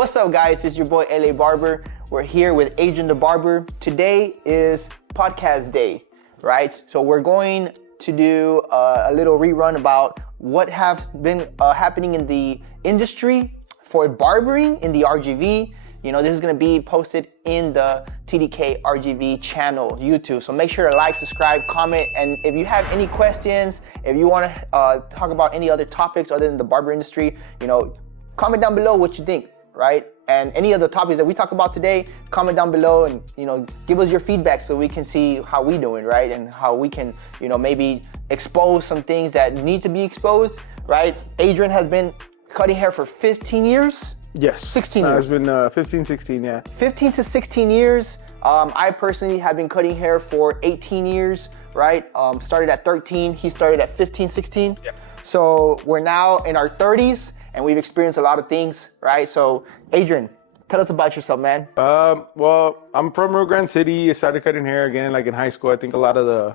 What's up, guys? It's your boy LA Barber. We're here with Adrian the Barber. Today is podcast day, right? So we're going to do a little rerun about what have been happening in the industry for barbering in the RGV. You know, this is gonna be posted in the TDK RGV channel, YouTube. So make sure to like, subscribe, comment, and if you have any questions, if you wanna talk about any other topics other than the barber industry, you know, comment down below what you think, right? And any of the topics that we talk about today, comment down below and, you know, give us your feedback so we can see how we doing, right? And how we can, you know, maybe expose some things that need to be exposed, right? Adrian has been cutting hair for 15 years. Yes. 16 years. It's been 15, 16, yeah. 15 to 16 years. I personally have been cutting hair for 18 years, right? Started at 13, he started at 15, 16. Yep. So we're now in our 30s and we've experienced a lot of things, right? So Adrian, tell us about yourself, man. Well, I'm from Rio Grande City. I started cutting hair again, like in high school. I think a lot of the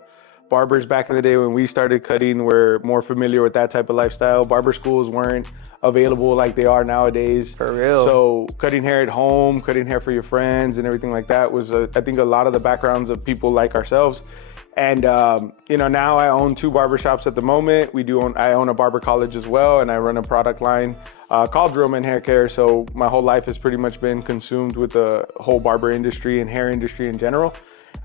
barbers back in the day when we started cutting were more familiar with that type of lifestyle. Barber schools weren't available like they are nowadays. For real. So cutting hair at home, cutting hair for your friends and everything like that was, I think, a lot of the backgrounds of people like ourselves. And, you know, now I own 2 barbershops at the moment. I own a barber college as well, and I run a product line called Real Men Hair Care. So my whole life has pretty much been consumed with the whole barber industry and hair industry in general.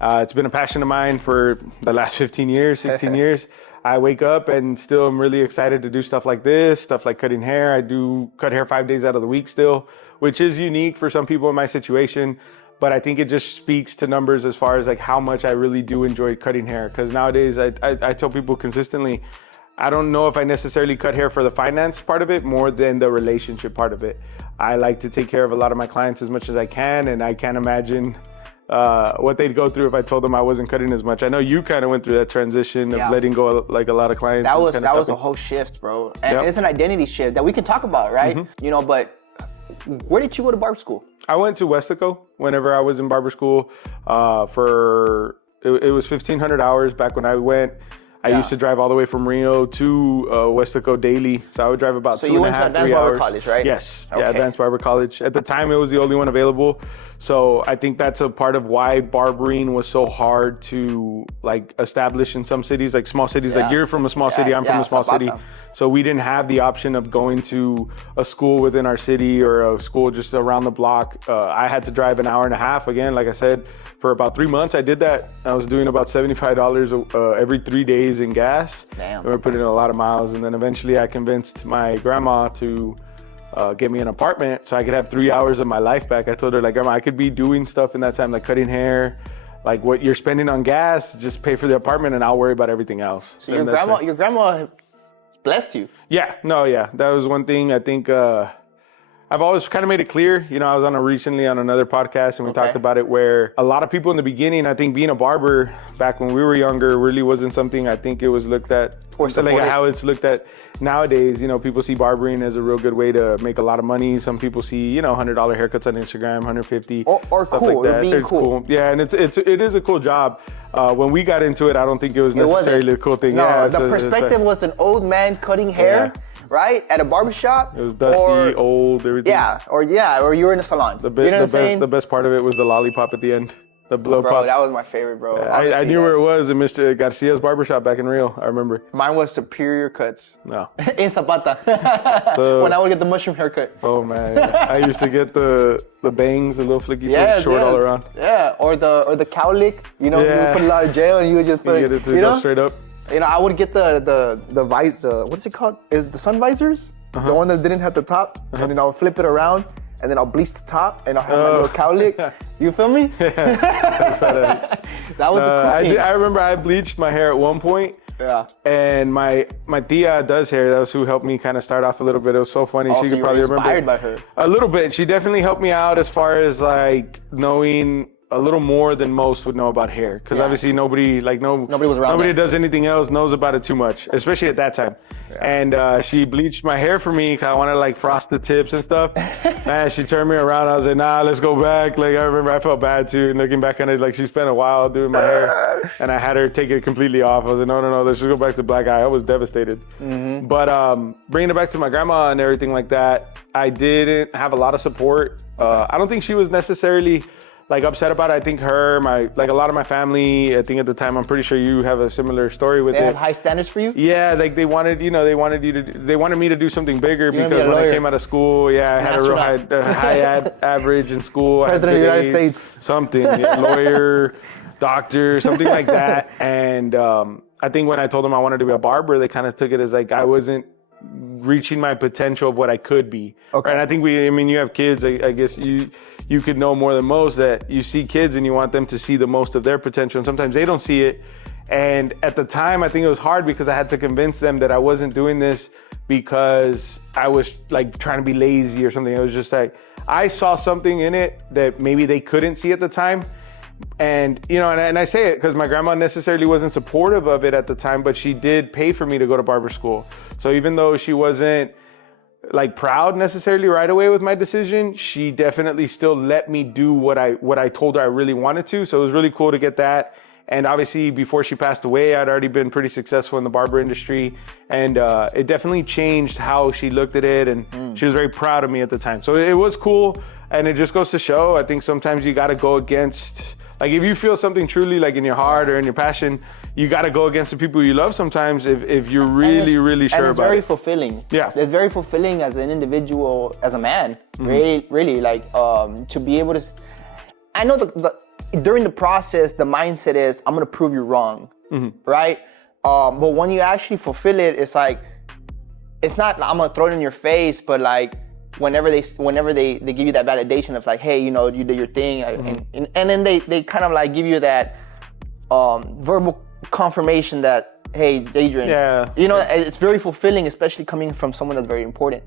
It's been a passion of mine for the last 15 years, 16 years. I wake up and still am really excited to do stuff like this, stuff like cutting hair. I do cut hair 5 days out of the week still, which is unique for some people in my situation. But I think it just speaks to numbers as far as like how much I really do enjoy cutting hair. Because nowadays I tell people consistently, I don't know if I necessarily cut hair for the finance part of it more than the relationship part of it. I like to take care of a lot of my clients as much as I can, and I can't imagine what they'd go through if I told them I wasn't cutting as much. I know you kind of went through that transition of letting go like a lot of clients. That was a whole shift, bro. And it's an identity shift that we can talk about, right? Mm-hmm. You know, but where did you go to barber school? I went to Westaco whenever I was in barber school it was 1,500 hours back when I went. I used to drive all the way from Rio to Westaco daily. So I would drive about 2.5, 3 hours. So you went to Advanced Barber College, right? Yes. Okay. Yeah, Advanced Barber College. At the time, it was the only one available. So I think that's a part of why barbering was so hard to like establish in some cities, like small cities. Like you're from a small city, I'm from a small city. So we didn't have the option of going to a school within our city or a school just around the block. I had to drive an hour and a half, again, like I said, for about 3 months. I did that. I was doing about $75 every 3 days in gas. Damn. We were putting in a lot of miles. And then eventually I convinced my grandma to get me an apartment so I could have 3 hours of my life back. I told her, like, Grandma, I could be doing stuff in that time, like cutting hair, like what you're spending on gas, just pay for the apartment and I'll worry about everything else. So your grandma blessed you. Yeah, that was one thing. I think I've always kind of made it clear. You know, I was recently on another podcast and we talked about it, where a lot of people in the beginning, I think being a barber back when we were younger really wasn't something I think it was looked at, like how it's looked at nowadays. You know, people see barbering as a real good way to make a lot of money. Some people see, you know, $100 haircuts on Instagram, 150, or stuff cool, like that. being cool. Yeah, and it is a cool job. When we got into it, I don't think it was necessarily a cool thing. No, the perspective was an old man cutting hair. Yeah. Right? At a barbershop. It was dusty, old, everything. Or you were in a salon. You know what I'm saying? The best part of it was the lollipop at the end. The blow pops. Bro, that was my favorite, bro. Yeah, I knew where it was in Mr. Garcia's barbershop back in Rio, I remember. Mine was Superior Cuts. No. In Zapata. So, when I would get the mushroom haircut. Oh man. I used to get the bangs, the little flicky thing, short all around. Yeah, or the cow lick. You know, you would put a lot of gel and you would just put get it to go straight up. You know, I would get the visor, what's it called? Is the sun visors? The one that didn't have the top, and then I'll flip it around, and then I'll bleach the top, and I'll have my little cow lick. You feel me? That was a cool thing. I remember I bleached my hair at one point. Yeah. And my tia does hair. That was who helped me kind of start off a little bit. It was so funny. Oh, she so could probably inspired remember. By her. A little bit. She definitely helped me out as far as like knowing a little more than most would know about hair, because obviously nobody was around nobody it. does anything else knows about it too much, especially at that time. And she bleached my hair for me because I wanted to like frost the tips and stuff. And she turned me around. I was like, nah, let's go back. Like I remember I felt bad too. And looking back on it, like she spent a while doing my hair, and I had her take it completely off. I was like, no, let's just go back to black eye. I was devastated. But bringing it back to my grandma and everything like that, I didn't have a lot of support. I don't think she was necessarily like upset about it. I think a lot of my family, I think at the time, I'm pretty sure you have a similar story with it. They have high standards for you? Yeah, like they wanted me to do something bigger because when I came out of school, I had a real high average in school. President of the United States. Something, lawyer, doctor, something like that. And I think when I told them I wanted to be a barber, they kind of took it as like I wasn't reaching my potential of what I could be. Okay. And I think you have kids, I guess you could know more than most that you see kids and you want them to see the most of their potential, and sometimes they don't see it. And at the time, I think it was hard because I had to convince them that I wasn't doing this because I was like trying to be lazy or something. It was just like, I saw something in it that maybe they couldn't see at the time. And, and I say it because my grandma necessarily wasn't supportive of it at the time, but she did pay for me to go to barber school. So even though she wasn't like proud necessarily right away with my decision, she definitely still let me do what I told her I really wanted to. So it was really cool to get that. And obviously before she passed away, I'd already been pretty successful in the barber industry. And it definitely changed how she looked at it. And she was very proud of me at the time. So it was cool. And it just goes to show, I think sometimes you got to go against, like if you feel something truly like in your heart or in your passion, you got to go against the people you love sometimes if you're really sure about it. And it's very fulfilling. Yeah. It's very fulfilling as an individual, as a man. Really, like to be able to, I know during the process, the mindset is, I'm going to prove you wrong, right? But when you actually fulfill it, it's like, it's not, I'm going to throw it in your face, but like, whenever they give you that validation of like, hey, you did your thing, and then they kind of like give you that verbal confirmation that, hey, Adrian, it's very fulfilling, especially coming from someone that's very important.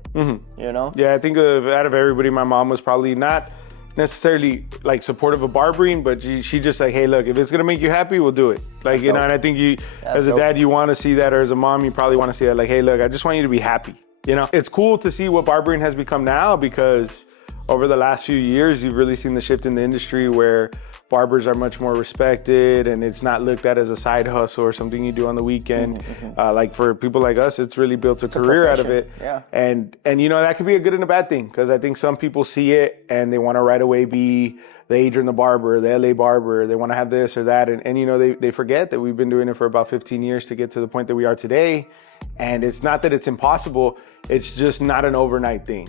Yeah, I think out of everybody, my mom was probably not necessarily like supportive of barbering, but she just like, hey, look, if it's gonna make you happy, we'll do it. Like, and I think as a dad, you want to see that, or as a mom, you probably want to see that, like, hey, look, I just want you to be happy. It's cool to see what barbering has become now, because over the last few years, you've really seen the shift in the industry where barbers are much more respected and it's not looked at as a side hustle or something you do on the weekend. Like for people like us, it's really built a career out of it. Yeah. And that could be a good and a bad thing, because I think some people see it and they want to right away be the Adrian the barber, the LA barber. They want to have this or that. And they forget that we've been doing it for about 15 years to get to the point that we are today. And it's not that it's impossible. It's just not an overnight thing.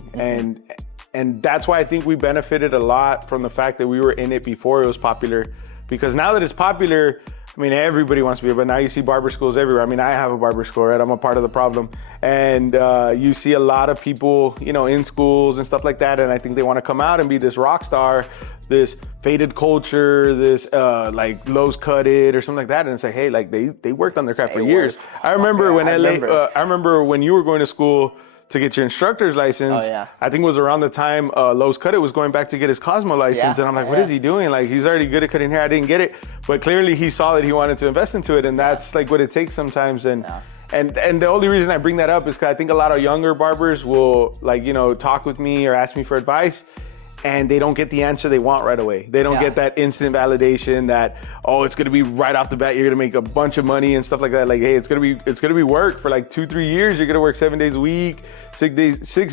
And that's why I think we benefited a lot from the fact that we were in it before it was popular. Because now that it's popular, everybody wants to be, but now you see barber schools everywhere. I have a barber school, right? I'm a part of the problem. And you see a lot of people, in schools and stuff like that. And I think they want to come out and be this rock star, this faded culture, this like Lowe's cut it or something like that. And it's like, hey, like they worked on their craft for years. I remember I remember when you were going to school to get your instructor's license. I think it was around the time Lowe's Cut It was going back to get his Cosmo license. And I'm like, what is he doing? Like, he's already good at cutting hair. I didn't get it. But clearly he saw that he wanted to invest into it. And that's like what it takes sometimes. And the only reason I bring that up is because I think a lot of younger barbers will talk with me or ask me for advice, and they don't get the answer they want right away. They don't get that instant validation that, oh, it's gonna be right off the bat, you're gonna make a bunch of money and stuff like that. Like, hey, it's gonna be work for like 2-3 years. You're gonna work 7 days a week, 6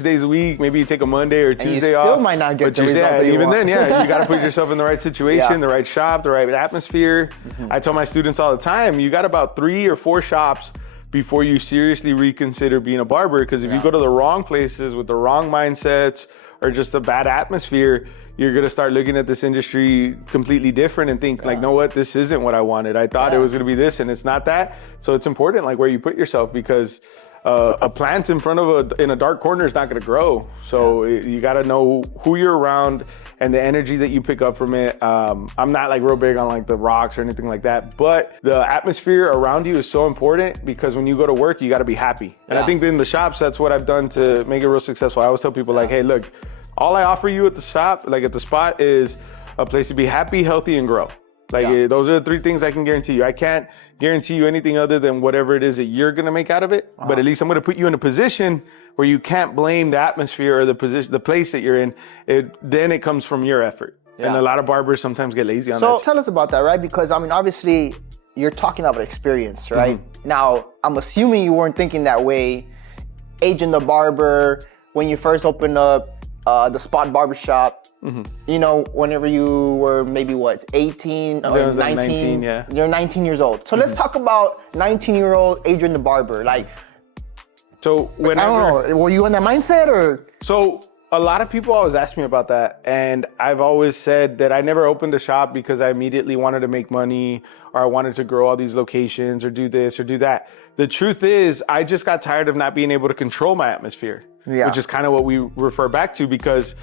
days a week. Maybe you take a Monday or Tuesday off. And you still might not get the result that you even want. Then, you gotta put yourself in the right situation, the right shop, the right atmosphere. I tell my students all the time, you got about 3 or 4 shops before you seriously reconsider being a barber. Because if you go to the wrong places with the wrong mindsets, or just a bad atmosphere, you're gonna start looking at this industry completely different and think like, know what, this isn't what I wanted. I thought it was gonna be this, and it's not that. So it's important like where you put yourself, because a plant in front of in a dark corner is not gonna grow. So you gotta know who you're around and the energy that you pick up from it. I'm not like real big on like the rocks or anything like that, but the atmosphere around you is so important, because when you go to work, you gotta be happy. And I think in the shops, that's what I've done to make it real successful. I always tell people like, hey, look, all I offer you at the shop, like at the spot, is a place to be happy, healthy, and grow. Like those are the three things I can guarantee you. I can't guarantee you anything other than whatever it is that you're gonna make out of it. But at least I'm gonna put you in a position where you can't blame the atmosphere or the place that you're in. Then it comes from your effort. And a lot of barbers sometimes get lazy on that. So tell us about that, right? Because I mean, obviously, you're talking about experience, right? Now, I'm assuming you weren't thinking that way. Adrian the Barber, when you first opened up the Spot Barbershop, you know, whenever you were maybe 18 or 19, like 19, yeah. You're 19 years old. So let's talk about 19-year-old Adrian the Barber. Like, so whenever, I don't know, were you in that mindset or? So a lot of people always ask me about that, and I've always said that I never opened a shop because I immediately wanted to make money or I wanted to grow all these locations or do this or do that. The truth is, I just got tired of not being able to control my atmosphere, which is kind of what we refer back to, because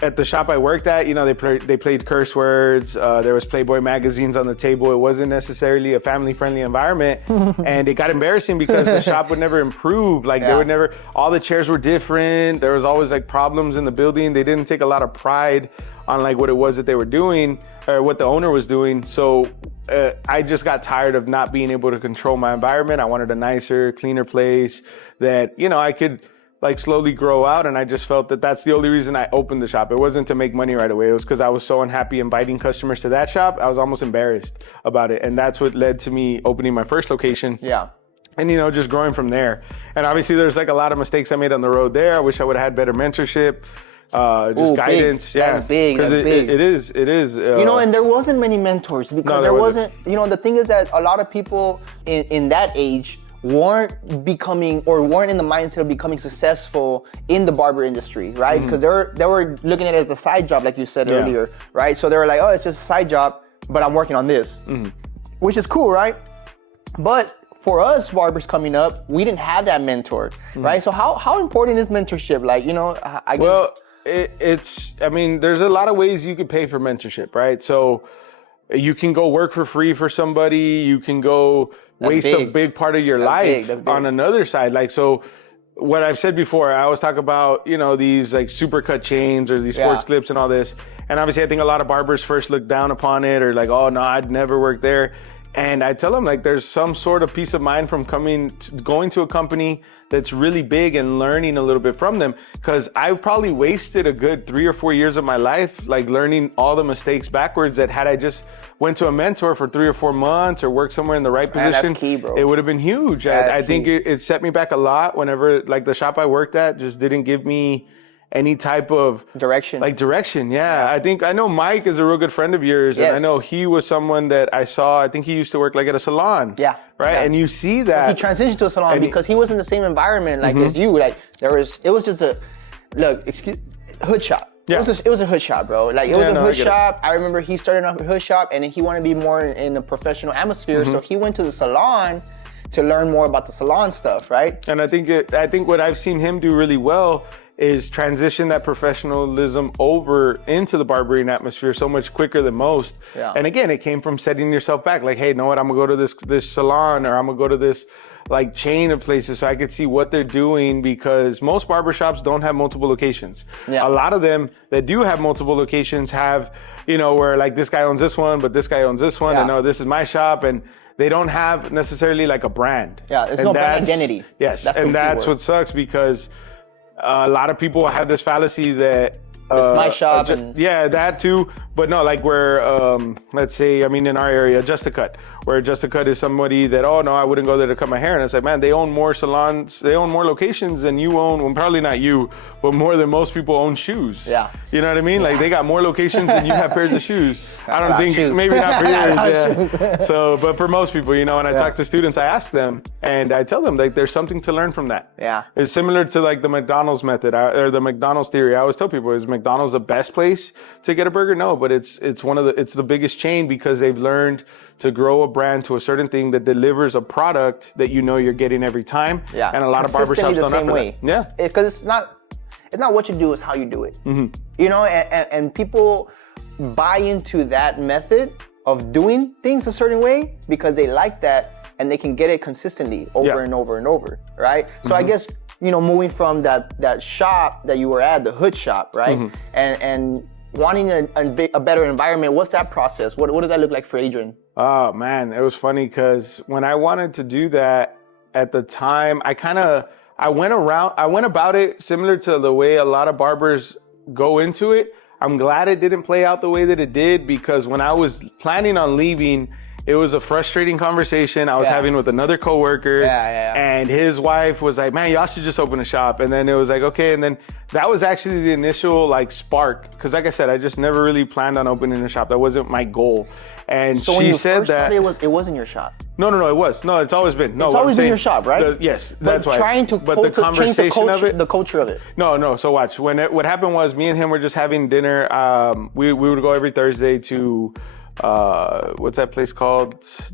at the shop I worked at, you know, they played curse words. There was Playboy magazines on the table. It wasn't necessarily a family-friendly environment, and it got embarrassing because the shop would never improve. Like they would never. All the chairs were different. There was always like problems in the building. They didn't take a lot of pride on like what it was that they were doing or what the owner was doing. So I just got tired of not being able to control my environment. I wanted a nicer, cleaner place that, you know, I could like slowly grow out. And I just felt that that's the only reason I opened the shop. It wasn't to make money right away. It was because I was so unhappy inviting customers to that shop. I was almost embarrassed about it. And that's what led to me opening my first location. Yeah. And, you know, just growing from there. And obviously there's like a lot of mistakes I made on the road there. I wish I would have had better mentorship, guidance. Big. That's big. That's big. It is. You know, and there wasn't many mentors because there wasn't, you know, the thing is that a lot of people in that age weren't in the mindset of becoming successful in the barber industry, right? Because they were looking at it as a side job, like you said earlier, right? So they were like, oh, it's just a side job, but I'm working on this, which is cool, right? But for us barbers coming up, we didn't have that mentor, right? So how important is mentorship? Like, you know, I guess. Well, I mean, there's a lot of ways you could pay for mentorship, right? So you can go work for free for somebody. You can go waste a big part of your life on another side. Like, so what I've said before, I always talk about, you know, these like super cut chains or these sports clips and all this. And obviously I think a lot of barbers first look down upon it or like, oh no, I'd never work there. And I tell them like there's some sort of peace of mind from going to a company that's really big and learning a little bit from them. Because I probably wasted a good 3 or 4 years of my life like learning all the mistakes backwards that had I just went to a mentor for 3 or 4 months or worked somewhere in the right position, that's key, bro. It would have been huge. I think it set me back a lot whenever like the shop I worked at just didn't give me any type of direction. I know Mike is a real good friend of yours, and I know he was someone that I saw. I think he used to work like at a salon. And you see that he transitioned to a salon because he was in the same environment like as you. Like it was just a hood shop. It was a hood shop, bro. Like it was a hood shop. I remember he started off a hood shop, and then he wanted to be more in a professional atmosphere. So he went to the salon to learn more about the salon stuff, right? And I think what I've seen him do really well is transition that professionalism over into the barbering atmosphere so much quicker than most. And again, it came from setting yourself back. Like, hey, you know what? I'm gonna go to this salon, or I'm gonna go to this like chain of places so I could see what they're doing, because most barbershops don't have multiple locations. A lot of them that do have multiple locations have, you know, where like this guy owns this one, but this guy owns this one, and no, this is my shop, and they don't have necessarily like a brand. It's no brand identity. Yes, that's what sucks, because a lot of people have this fallacy that it's my shop. That too. But no, like where, let's say, I mean, in our area, Just a Cut, where Just a Cut is somebody that, oh no, I wouldn't go there to cut my hair. And it's like, man, they own more salons, they own more locations than you own. Well, probably not you, but more than most people own shoes. You know what I mean? Like they got more locations than you have pairs of shoes. I don't think, maybe not for yours. So, but for most people, you know, when I talk to students, I ask them and I tell them like there's something to learn from that. It's similar to like the McDonald's method or the McDonald's theory. I always tell people, is McDonald's the best place to get a burger? No, but it's the biggest chain because they've learned to grow a brand to a certain thing that delivers a product that you know you're getting every time. And a lot of barbershops don't offer that. Because it's not what you do, it's how you do it. You know, and people buy into that method of doing things a certain way because they like that and they can get it consistently over and over and over, right? So I guess, you know, moving from that shop that you were at, the hood shop, right? And wanting a better environment. What's that process? What does that look like for Adrian? Oh man, it was funny because when I wanted to do that at the time, I went about it similar to the way a lot of barbers go into it. I'm glad it didn't play out the way that it did, because when I was planning on leaving, it was a frustrating conversation I was having with another coworker. And his wife was like, man, y'all should just open a shop. And then it was like, okay. And then that was actually the initial like spark. Cause like I said, I just never really planned on opening a shop. That wasn't my goal. And so she said that it wasn't your shop. No, it was. No, it's always been. No, it's always been your shop, right? Yes, but that's why. Trying to but the conversation of it, the culture of it. No. So watch. What happened was, me and him were just having dinner. We would go every Thursday to what's that place called? It's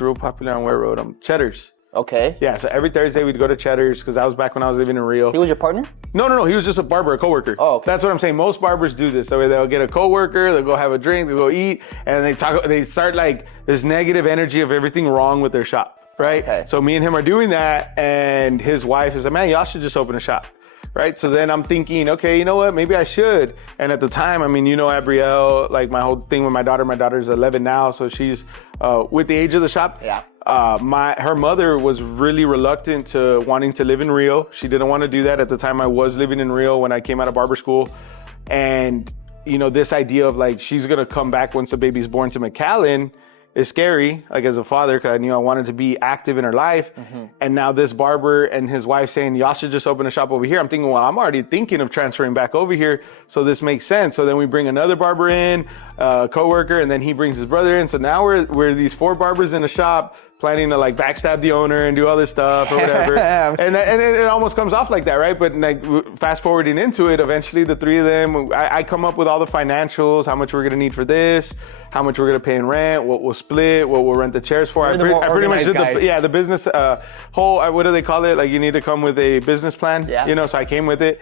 real popular on Ware Road. Cheddar's. Okay. Yeah, so every Thursday we'd go to Cheddar's, because that was back when I was living in Rio. He was your partner? No. He was just a barber, a coworker. Oh, okay. That's what I'm saying. Most barbers do this. So they'll get a coworker, they'll go have a drink, they'll go eat, and they start like this negative energy of everything wrong with their shop, right? Okay. So me and him are doing that, and his wife is like, man, y'all should just open a shop. Right. So then I'm thinking, okay, you know what? Maybe I should. And at the time, I mean, Abrielle, like my whole thing with my daughter's 11 now. So she's with the age of the shop. Yeah. Her mother was really reluctant to wanting to live in Rio. She didn't want to do that. At the time I was living in Rio when I came out of barber school. And, this idea of like, she's going to come back once the baby's born to McAllen is scary, like as a father, because I knew I wanted to be active in her life. Mm-hmm. And now this barber and his wife saying, y'all should just open a shop over here. I'm thinking, well, I'm already thinking of transferring back over here, so this makes sense. So then we bring another barber in, a coworker, and then he brings his brother in. So now we're these 4 barbers in a shop planning to like backstab the owner and do all this stuff or whatever. and it almost comes off like that, right? But like fast forwarding into it, eventually the 3 of them, I come up with all the financials, how much we're gonna need for this, how much we're gonna pay in rent, what we'll split, what we'll rent the chairs for. I pretty much did the business whole, what do they call it? Like you need to come with a business plan, so I came with it.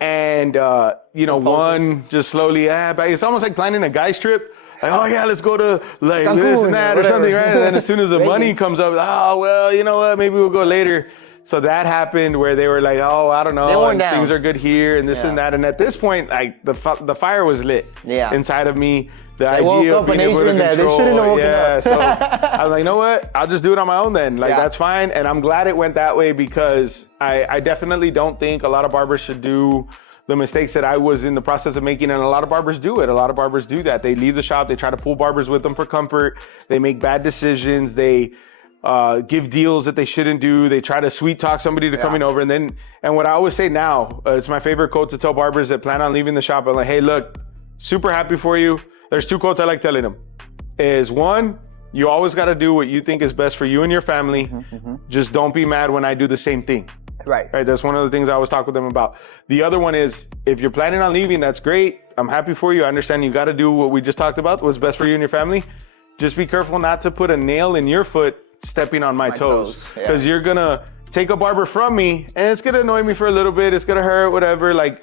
And, one just slowly, but it's almost like planning a guy's trip. Like, oh yeah, let's go to like Cancun, this and that or something, right? And then as soon as the money comes up, oh, well, you know what, maybe we'll go later. So that happened where they were like, oh, I don't know, and things are good here and this and that. And at this point, like the fire was lit inside of me. The idea of being able to control. They shouldn't have woken up. So I was like, you know what? I'll just do it on my own then. Like, that's fine. And I'm glad it went that way, because I definitely don't think a lot of barbers should do the mistakes that I was in the process of making, and a lot of barbers do it. A lot of barbers do that. They leave the shop, they try to pull barbers with them for comfort, they make bad decisions, they give deals that they shouldn't do, they try to sweet talk somebody to coming over, and what I always say now, it's my favorite quote to tell barbers that plan on leaving the shop. I'm like, hey, look, super happy for you. There's 2 quotes I like telling them. Is 1, you always got to do what you think is best for you and your family. Just don't be mad when I do the same thing. Right. That's one of the things I always talk with them about. The other one is, if you're planning on leaving, that's great. I'm happy for you. I understand you got to do what we just talked about, what's best for you and your family. Just be careful not to put a nail in your foot stepping on my toes. Because you're going to take a barber from me and it's going to annoy me for a little bit. It's going to hurt, whatever. Like,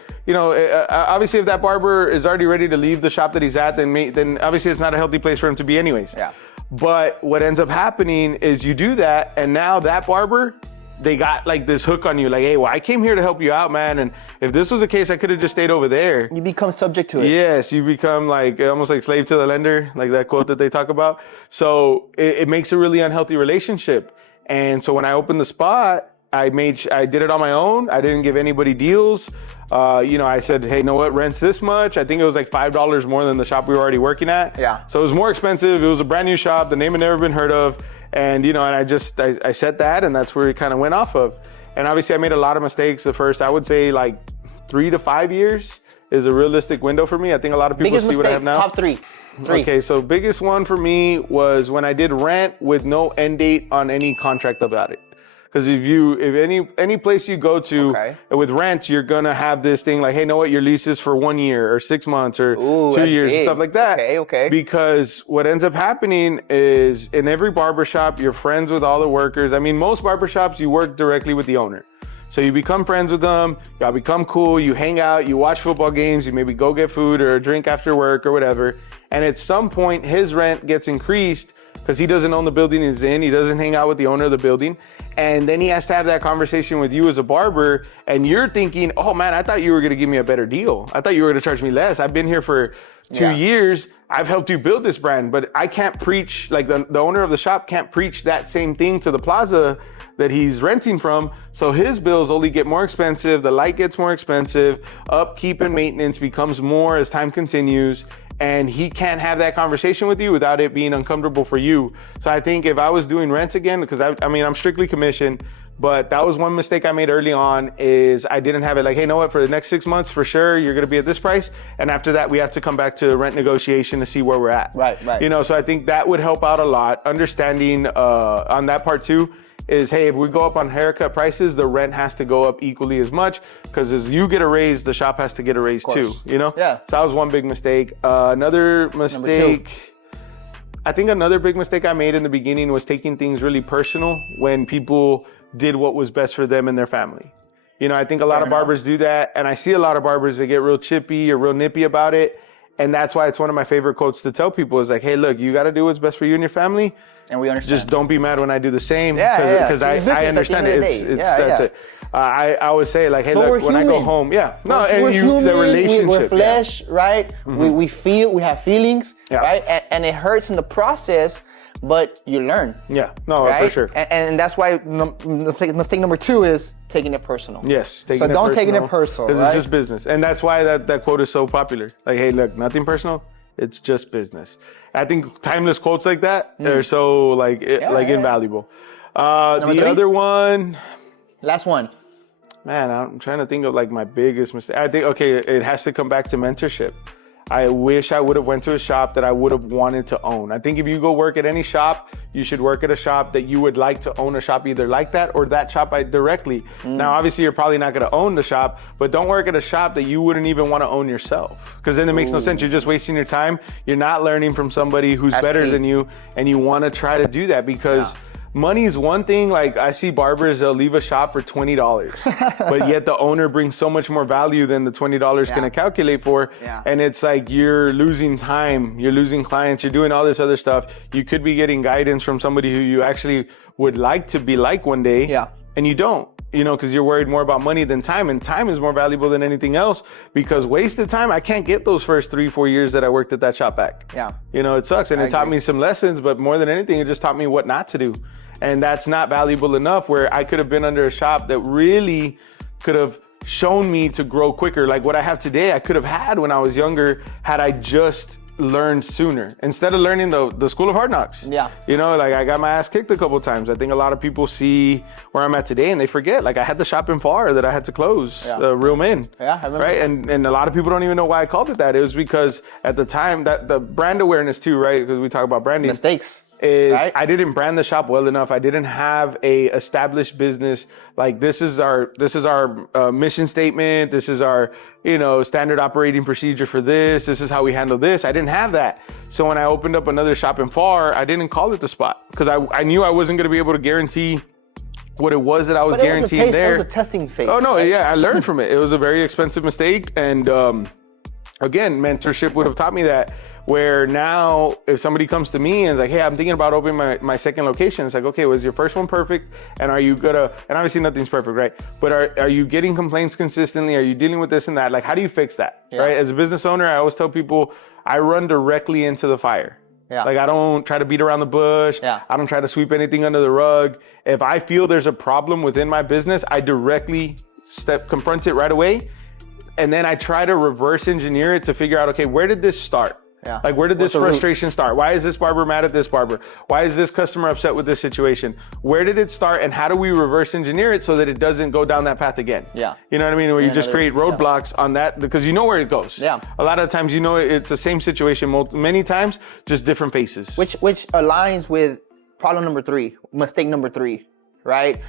obviously if that barber is already ready to leave the shop that he's at, then obviously it's not a healthy place for him to be anyways. Yeah. But what ends up happening is you do that, and now that barber, they got like this hook on you, like, hey, well, I came here to help you out, man. And if this was the case, I could have just stayed over there. You become subject to it. Yes, you become like almost like slave to the lender, like that quote that they talk about. So it makes a really unhealthy relationship. And so when I opened the spot, I did it on my own. I didn't give anybody deals. I said, hey, you know what? Rent's this much. I think it was like $5 more than the shop we were already working at. Yeah. So it was more expensive. It was a brand new shop. The name had never been heard of. And, and I set that, and that's where it kind of went off of. And obviously I made a lot of mistakes the first, I would say like 3 to 5 years is a realistic window for me. I think a lot of people see what I have now. Top three. Okay, so biggest one for me was when I did rent with no end date on any contract about it. Because if any place you go to with rents, you're gonna have this thing like, hey, know what? Your lease is for 1 year or 6 months or 2 years and stuff like that. Okay. Because what ends up happening is in every barbershop, you're friends with all the workers. I mean, most barbershops, you work directly with the owner. So you become friends with them, y'all become cool, you hang out, you watch football games, you maybe go get food or a drink after work or whatever. And at some point, his rent gets increased because he doesn't own the building he's in. He doesn't hang out with the owner of the building. And then he has to have that conversation with you as a barber, and you're thinking, oh man, I thought you were gonna give me a better deal. I thought you were gonna charge me less. I've been here for 2 years. I've helped you build this brand, but I can't preach, like the owner of the shop can't preach that same thing to the plaza that he's renting from. So his bills only get more expensive. The light gets more expensive. Upkeep and maintenance becomes more as time continues. And he can't have that conversation with you without it being uncomfortable for you. So I think if I was doing rents again, because I mean, I'm strictly commission, but that was one mistake I made early on, is I didn't have it like, hey, you know what, for the next 6 months, for sure, you're gonna be at this price. And after that, we have to come back to rent negotiation to see where we're at. Right. You know, so I think that would help out a lot. Understanding on that part too, is, hey, if we go up on haircut prices, the rent has to go up equally as much, because as you get a raise, the shop has to get a raise too, you know? Yeah. So that was one big mistake. Another mistake, I think another big mistake I made in the beginning was taking things really personal when people did what was best for them and their family. You know, I think a lot of barbers do that, and I see a lot of barbers that get real chippy or real nippy about it. And that's why it's one of my favorite quotes to tell people is like, hey, look, you got to do what's best for you and your family. And we understand. Just don't be mad when I do the same. Because I understand it. That's it. I always say like, hey, look, when I go home, we're human, the relationship. We're flesh, right? Mm-hmm. We feel, we have feelings, right? And it hurts in the process, but you learn. Yeah, no, right? for sure. And that's why mistake number 2 is taking it personal. Yes, so don't take it personal, because right? it's just business. And that's why that quote is so popular. Like, hey, look, nothing personal. It's just business. I think timeless quotes like that are so invaluable. The 3? other one, last one. Man, I'm trying to think of like my biggest mistake. I think, okay, it has to come back to mentorship. I wish I would have went to a shop that I would have wanted to own. I think if you go work at any shop, you should work at a shop that you would like to own a shop either like that or that shop directly. Now, obviously, you're probably not going to own the shop, but don't work at a shop that you wouldn't even want to own yourself, because then it makes no sense. You're just wasting your time. You're not learning from somebody who's better than you, and you want to try to do that because money is one thing. Like, I see barbers, they'll leave a shop for $20, but yet the owner brings so much more value than the $20 can calculate for. And it's like, you're losing time, you're losing clients, you're doing all this other stuff. You could be getting guidance from somebody who you actually would like to be like one day, and you don't. You know, because you're worried more about money than time, and time is more valuable than anything else, because wasted time, I can't get those first 3-4 years that I worked at that shop back. You know, it sucks. And it taught me some lessons, but more than anything, it just taught me what not to do. And that's not valuable enough, where I could have been under a shop that really could have shown me to grow quicker. Like what I have today, I could have had when I was younger, had I just learned sooner, instead of learning the school of hard knocks. You know, like I got my ass kicked a couple times. I think a lot of people see where I'm at today and they forget, like I had the shop in FAR that I had to close, Real Men. Right. And a lot of people don't even know why I called it that. It was because at the time, that the brand awareness too, right? Because we talk about branding. Mistakes. I didn't brand the shop well enough. I didn't have a established business. Like this is our mission statement. This is our, standard operating procedure for this. This is how we handle this. I didn't have that. So when I opened up another shop in FAR, I didn't call it The Spot, because I knew I wasn't going to be able to guarantee what it was that I was guaranteeing there. It was a testing phase. Oh no, I learned from it. It was a very expensive mistake, and again, mentorship would have taught me that. Where now, if somebody comes to me and is like, hey, I'm thinking about opening my second location, it's like, okay, was your first one perfect? And are you gonna, and obviously nothing's perfect, right? But are you getting complaints consistently? Are you dealing with this and that? Like, how do you fix that, right? As a business owner, I always tell people, I run directly into the fire. Like, I don't try to beat around the bush. I don't try to sweep anything under the rug. If I feel there's a problem within my business, I directly confront it right away. And then I try to reverse engineer it to figure out, okay, where did this start? Like, where did this frustration start? Why is this barber mad at this barber? Why is this customer upset with this situation? Where did it start, and how do we reverse engineer it so that it doesn't go down that path again? You know what I mean? Where you just create roadblocks on that, because you know where it goes. A lot of times, it's the same situation many times, just different faces. Which aligns with problem number 3, mistake number 3, right?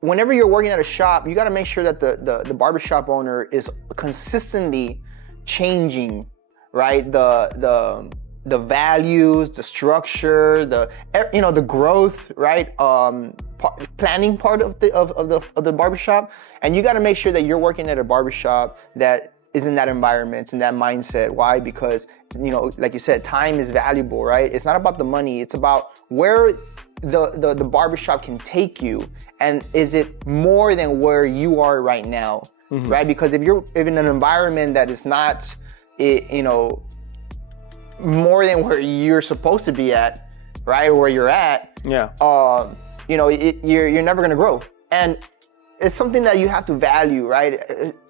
Whenever you're working at a shop, you got to make sure that the barbershop owner is consistently changing, right? The values, the structure, the growth, right? Planning part of the barbershop, and you got to make sure that you're working at a barbershop that is in that environment, in that mindset. Why? Because, you know, like you said, time is valuable, right? It's not about the money. It's about where the barbershop can take you, and is it more than where you are right now, right? Because if you're in an environment that is not, you know, more than where you're supposed to be at, right, or where you're at, you know, you're never gonna grow. And it's something that you have to value, right?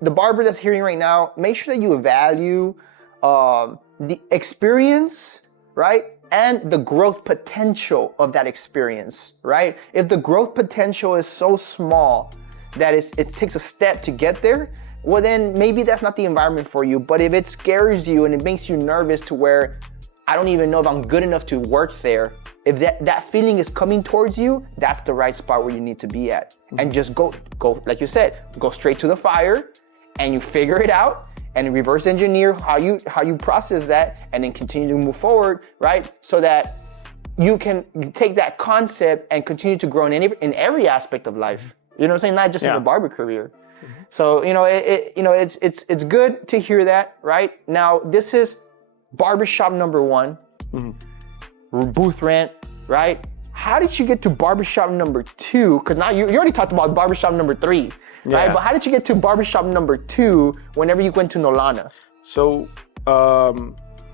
The barber that's hearing right now, make sure that you value the experience, right? And the growth potential of that experience, right? If the growth potential is so small that it takes a step to get there, well then maybe that's not the environment for you. But if it scares you and it makes you nervous to where I don't even know if I'm good enough to work there, if that feeling is coming towards you, that's the right spot where you need to be at. And just go, like you said, go straight to the fire, and you figure it out and reverse engineer how you process that, and then continue to move forward, right? So that you can take that concept and continue to grow in every aspect of life. You know what I'm saying? Not just in the barber career. So, you know, it's good to hear that, right? Now, this is barbershop number 1, booth rent, right? How did you get to barbershop number 2? Because now you already talked about barbershop number 3, right? But how did you get to barbershop number 2 whenever you went to Nolana? So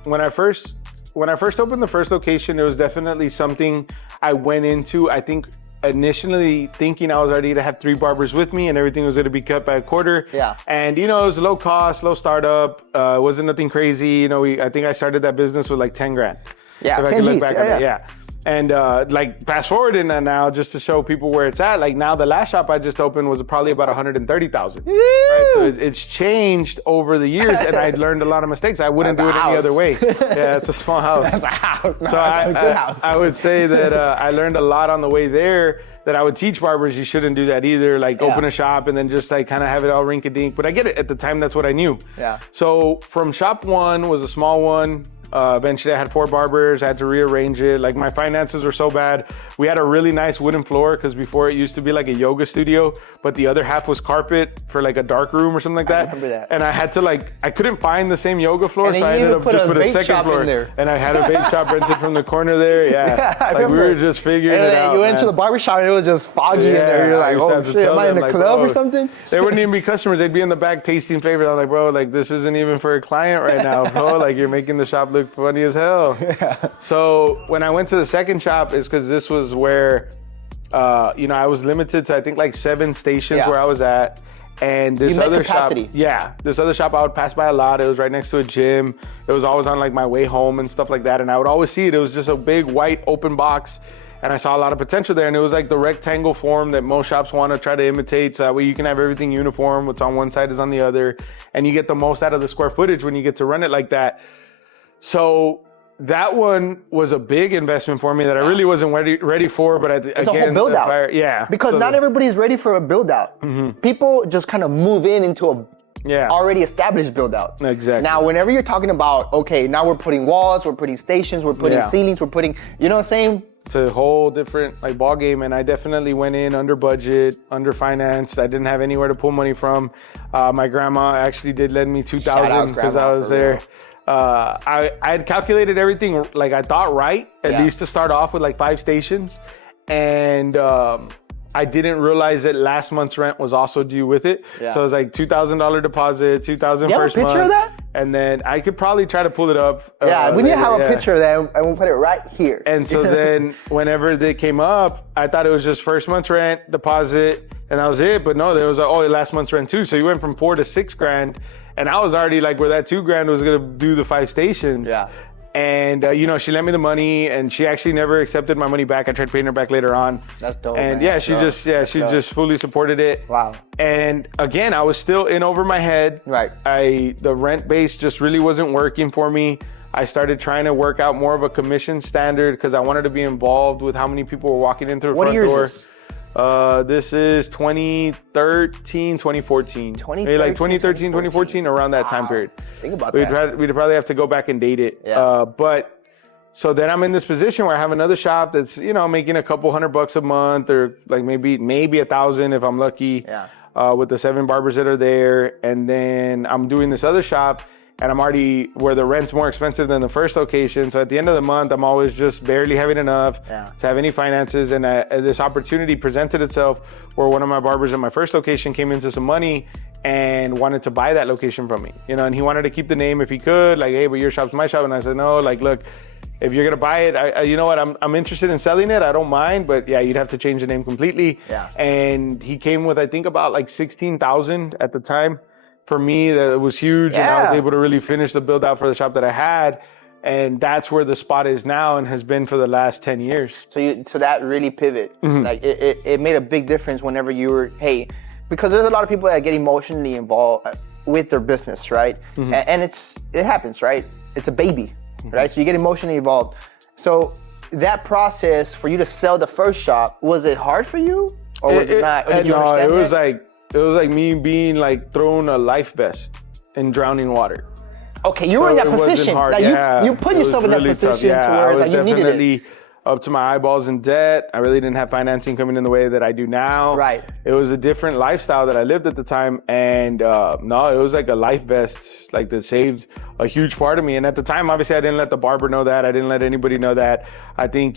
when I first opened the first location, it was definitely something I went into, I think, initially thinking I was already to have 3 barbers with me and everything was going to be cut by a quarter. And, you know, it was low cost, low startup. It wasn't nothing crazy. You know, I think I started that business with like 10 grand. Yeah, if I can look back on it. And like fast forward in that now, just to show people where it's at, like now the last shop I just opened was probably about 130,000. Right? So it's changed over the years, and I learned a lot of mistakes. I wouldn't do it any other way. Yeah, it's a small house. That's a house. No, so that's a good house. I would say that I learned a lot on the way there that I would teach barbers you shouldn't do that either. Like open a shop and then just like kind of have it all rink-a-dink. But I get it. At the time, that's what I knew. So from shop 1 was a small one. Eventually I had 4 barbers, I had to rearrange it. Like my finances were so bad. We had a really nice wooden floor because before it used to be like a yoga studio, but the other half was carpet for like a dark room or something like that. I remember that. And I had to like, I couldn't find the same yoga floor, so I ended up just with a second floor. And I had a vape shop rented from the corner there. Like we were just figuring it out. You went to the barbershop and it was just foggy in there. You're like, oh shit, am I in a club or something? They wouldn't even be customers. They'd be in the back tasting flavors. I was like, bro, like this isn't even for a client right now, bro. Like you're making the shop look funny as hell. So when I went to the second shop is because this was where, you know, I was limited to I think like 7 stations where I was at. And this other shop, this other shop I would pass by a lot. It was right next to a gym. It was always on like my way home and stuff like that. And I would always see it. It was just a big white open box. And I saw a lot of potential there. And it was like the rectangle form that most shops want to try to imitate. So that way you can have everything uniform. What's on one side is on the other. And you get the most out of the square footage when you get to run it like that. So that one was a big investment for me that I really wasn't ready for, but it's a whole build out. Because not everybody's ready for a build out. People just kind of move into a already established build out. Exactly. Now, whenever you're talking about, okay, now we're putting walls, we're putting stations, we're putting ceilings, we're putting, you know what I'm saying? It's a whole different like ball game, and I definitely went in under budget, under financed. I didn't have anywhere to pull money from. My grandma actually did lend me $2,000 because I was there. I had calculated everything like I thought right, at least to start off with like 5 stations. And I didn't realize that last month's rent was also due with it. So it was like $2,000 deposit, $2,000 first month. You have a picture of that? And then I could probably try to pull it up. We need to have a picture of that, and we'll put it right here. And so then whenever they came up, I thought it was just first month's rent, deposit, and that was it. But no, there was like, oh, last month's rent too. So you went from 4 to 6 grand. And I was already like where that 2 grand was gonna do the 5 stations. And you know, she lent me the money, and she actually never accepted my money back. I tried paying her back later on. That's dope. And man. she just fully supported it. Wow. And again, I was still in over my head. The rent base just really wasn't working for me. I started trying to work out more of a commission standard because I wanted to be involved with how many people were walking into the front door. What year is this? This is 2013, 2014. Maybe like 2013, 2014, around that time period. Think about that. We'd probably have to go back and date it. But so then I'm in this position where I have another shop that's, you know, making a couple $100 a month, or like maybe $1,000 if I'm lucky. with the 7 barbers that are there. And then I'm doing this other shop, and I'm already where the rent's more expensive than the first location. So at the end of the month, I'm always just barely having enough to have any finances. And this opportunity presented itself where one of my barbers at my first location came into some money and wanted to buy that location from me, and he wanted to keep the name if he could, like, hey, but your shop's my shop. And I said, no, like, look, if you're gonna buy it, you know what, I'm interested in selling it. I don't mind, but yeah, you'd have to change the name completely. And he came with, I think, about like 16,000 at the time. For me, that was huge, and I was able to really finish the build out for the shop that I had. And that's where the spot is now and has been for the last 10 years. So that really pivot, like it made a big difference whenever you were, because there's a lot of people that get emotionally involved with their business, right? And it happens, right? It's a baby, right? So you get emotionally involved. So that process for you to sell the first shop, was it hard for you, or was it not? Or did you understand it was like me being like throwing a life vest in drowning water. Okay, you were in that position. Like you put yourself in that position to where it's like you needed it. Up to my eyeballs in debt. I really didn't have financing coming in the way that I do now. Right. It was a different lifestyle that I lived at the time. And no, it was like a life vest, like that saved a huge part of me. And at the time, obviously, I didn't let the barber know that. I didn't let anybody know that. I think,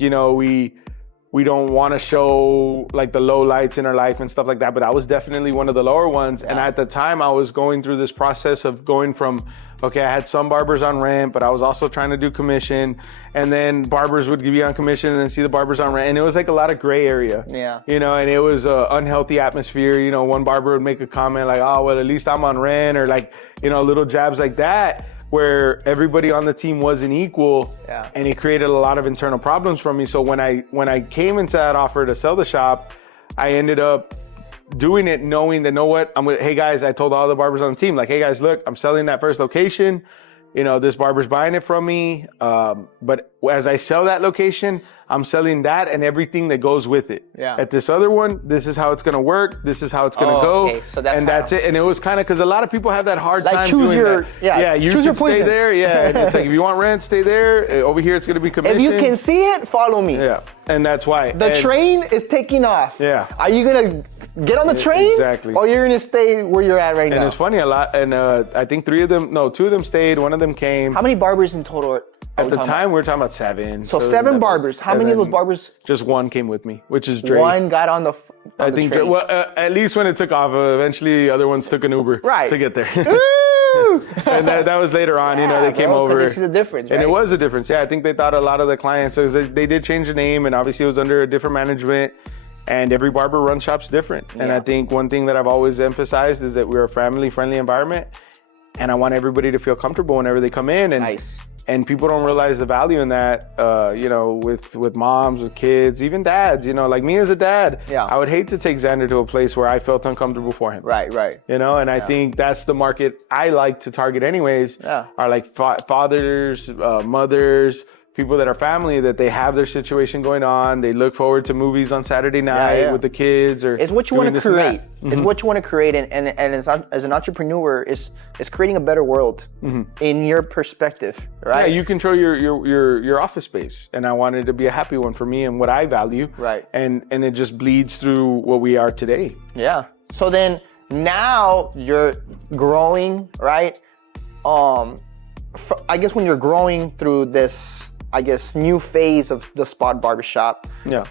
we don't want to show like the low lights in our life and stuff like that, but I was definitely one of the lower ones. And at the time I was going through this process of going from, okay, I had some barbers on rent, but I was also trying to do commission, and then barbers would be on commission and then see the barbers on rent. And it was like a lot of gray area, and it was an unhealthy atmosphere. One barber would make a comment like, oh, well, at least I'm on rent, or like, little jabs like that, where everybody on the team wasn't equal, and it created a lot of internal problems for me. So when I came into that offer to sell the shop, I ended up doing it knowing that, hey guys, I told all the barbers on the team, like, hey guys, look, I'm selling that first location. This barber's buying it from me. But as I sell that location, I'm selling that and everything that goes with it. At this other one, this is how it's gonna work. This is how it's gonna go. Okay. So that's that's it. And it was kind of, because a lot of people have that hard time doing that. You choose your can stay poison. there. And it's like, if you want rent, stay there. Over here, it's gonna be commission. If you can see it, follow me. And that's why. The train is taking off. Are you gonna get on the train? Exactly. Or you're gonna stay where you're at right now? And it's funny, a lot. And I think 2 of them stayed. One of them came. How many barbers in total? At the time, we were talking about 7. So 7 barbers. How many of those barbers? Just 1 came with me, which is Dre. 1 got on the I think train. Well, at least when it took off. Eventually, other ones took an Uber to get there. And that was later on. They came over. They see the difference, right? And it was a difference. I think they thought a lot of the clients, so they did change the name, and obviously it was under a different management. And every barber run shop's different. And I think one thing that I've always emphasized is that we're a family-friendly environment, and I want everybody to feel comfortable whenever they come in. And nice. And people don't realize the value in that, with moms, with kids, even dads, like me as a dad, I would hate to take Xander to a place where I felt uncomfortable for him. Right. And I think that's the market I like to target anyways, are like fathers, mothers, people that are family, that they have their situation going on. They look forward to movies on Saturday night with the kids, or it's what you want to create. It's what you want to create, and as an entrepreneur, is creating a better world in your perspective, right? Yeah, you control your office space, and I want it to be a happy one for me and what I value, right? And it just bleeds through what we are today. Yeah. So then now you're growing, right? I guess when you're growing through this, new phase of the Spot Barbershop,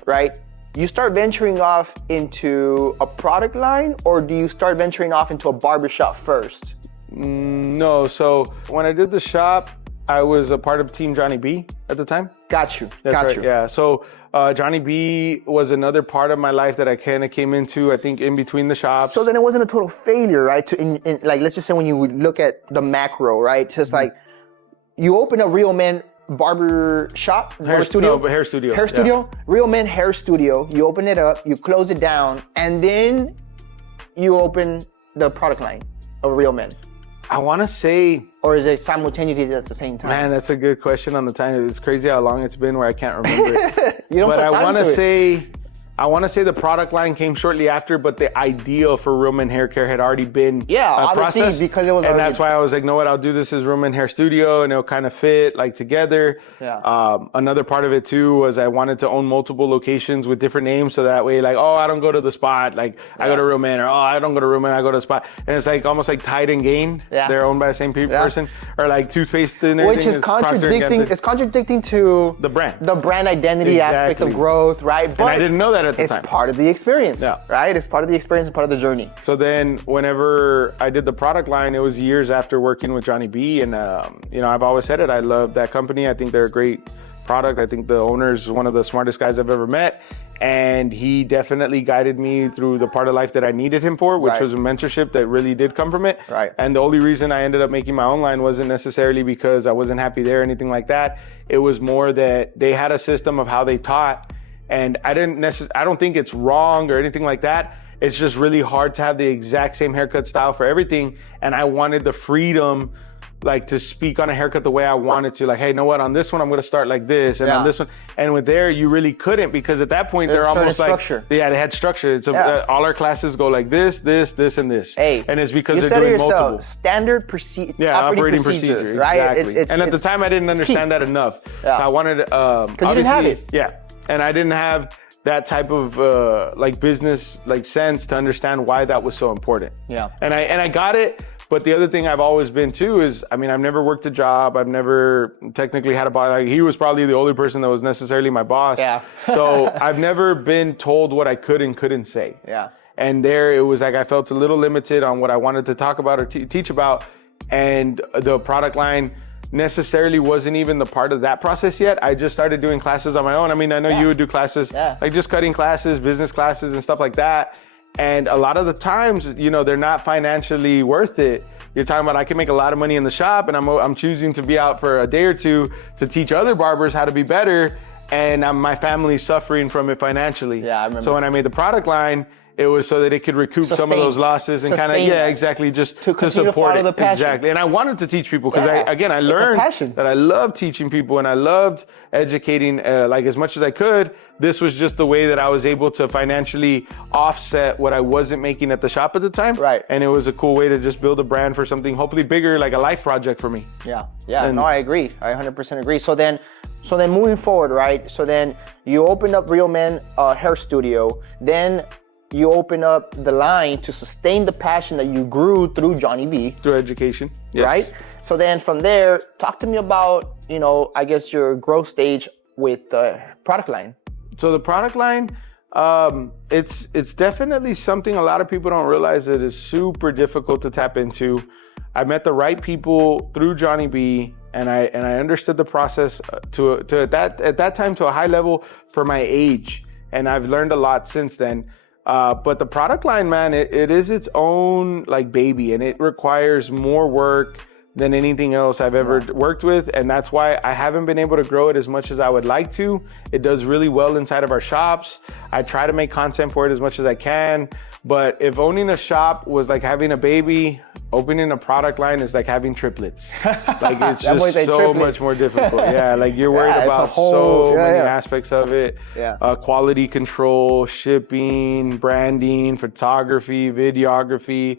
right? You start venturing off into a product line, or do you start venturing off into a barbershop first? No, so when I did the shop, I was a part of Team Johnny B at the time. Got you. That's right. Yeah. So Johnny B was another part of my life that I kind of came into, I think, in between the shops. So then it wasn't a total failure, right? Like, let's just say when you would look at the macro, right? Just like you open a Real Men barber shop, hair studio, Real Men hair studio. You open it up, you close it down, and then you open the product line of Real Men. I want to say, or is it simultaneously at the same time? Man, that's a good question on the time. It's crazy how long it's been where I can't remember it. You don't. But I want to say I want to say the product line came shortly after, but the idea for Real Men Hair Care had already been obviously, process. because it was and already... that's why I was like, know what, I'll do this as Real Men Hair Studio, and it'll kind of fit like together. Another part of it too was I wanted to own multiple locations with different names, so that way, like, oh, I don't go to the Spot, like I go to Real Men, or oh, I don't go to Real Men, I go to the Spot, and it's like almost like Tide and Gain. They're owned by the same person, or like toothpaste and everything. Which is contradicting. It's contradicting to the brand identity aspect of growth, right? But and I didn't know that at the time. It's part of the experience, right? It's part of the experience and part of the journey. So then whenever I did the product line, it was years after working with Johnny B. And, I've always said it. I love that company. I think they're a great product. I think the owner is one of the smartest guys I've ever met. And he definitely guided me through the part of life that I needed him for, which was a mentorship that really did come from it. And the only reason I ended up making my own line wasn't necessarily because I wasn't happy there or anything like that. It was more that they had a system of how they taught. And I don't think it's wrong or anything like that. It's just really hard to have the exact same haircut style for everything. And I wanted the freedom, like, to speak on a haircut the way I wanted to. Like, hey, you know what? On this one, I'm going to start like this. And on this one. And with there, you really couldn't, because at that point, they're almost like, structure. They had structure. It's all our classes go like this, and this. Hey, and it's because they're doing multiple. Standard operating procedure, right? Exactly. And at the time, I didn't understand that enough. So I wanted, because you didn't have it. Yeah. And I didn't have that type of business sense to understand why that was so important. And I got it. But the other thing I've always been too is, I've never worked a job. I've never technically had a boss. Like, he was probably the only person that was necessarily my boss. So I've never been told what I could and couldn't say. And there it was like I felt a little limited on what I wanted to talk about or teach about. And the product line necessarily wasn't even the part of that process yet. I just started doing classes on my own. I know you would do classes, like just cutting classes, business classes and stuff like that. And a lot of the times, they're not financially worth it. You're talking about, I can make a lot of money in the shop, and I'm choosing to be out for a day or two to teach other barbers how to be better, and my family's suffering from it financially. I remember. So when I made the product line, it was so that it could recoup some of those losses and kind of, exactly, just to support it. Exactly. And I wanted to teach people because I learned that I love teaching people, and I loved educating as much as I could. This was just the way that I was able to financially offset what I wasn't making at the shop at the time. And it was a cool way to just build a brand for something hopefully bigger, like a life project for me. No, I agree. I 100% agree. So then moving forward, right? So then you opened up Real Men Hair Studio. Then you open up the line to sustain the passion that you grew through Johnny B. Through education, yes. Right? So then from there, talk to me about, I guess your growth stage with the product line. So the product line, it's definitely something a lot of people don't realize that is super difficult to tap into. I met the right people through Johnny B, and I understood the process at that time to a high level for my age, and I've learned a lot since then. But the product line, man, it is its own baby, and it requires more work than anything else I've ever worked with. And that's why I haven't been able to grow it as much as I would like to. It does really well inside of our shops. I try to make content for it as much as I can. But if owning a shop was like having a baby, opening a product line is like having triplets. It's just so much more difficult. You're worried about so many aspects of it. Quality control, shipping, branding, photography, videography,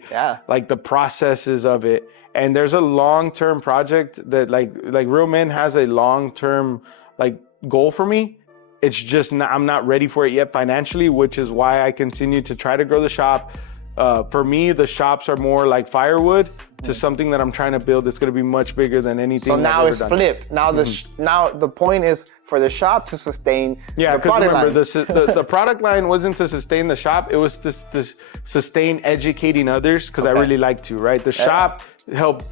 the processes of it. And there's a long-term project that like Real Men has a long-term goal for me. It's just I'm not ready for it yet financially, which is why I continue to try to grow the shop. For me, the shops are more like firewood to something that I'm trying to build that's going to be much bigger than anything. So now it's flipped. Now now the point is for the shop to sustain the product line. the product line wasn't to sustain the shop. It was to sustain educating others, because I really like to, right? The shop helped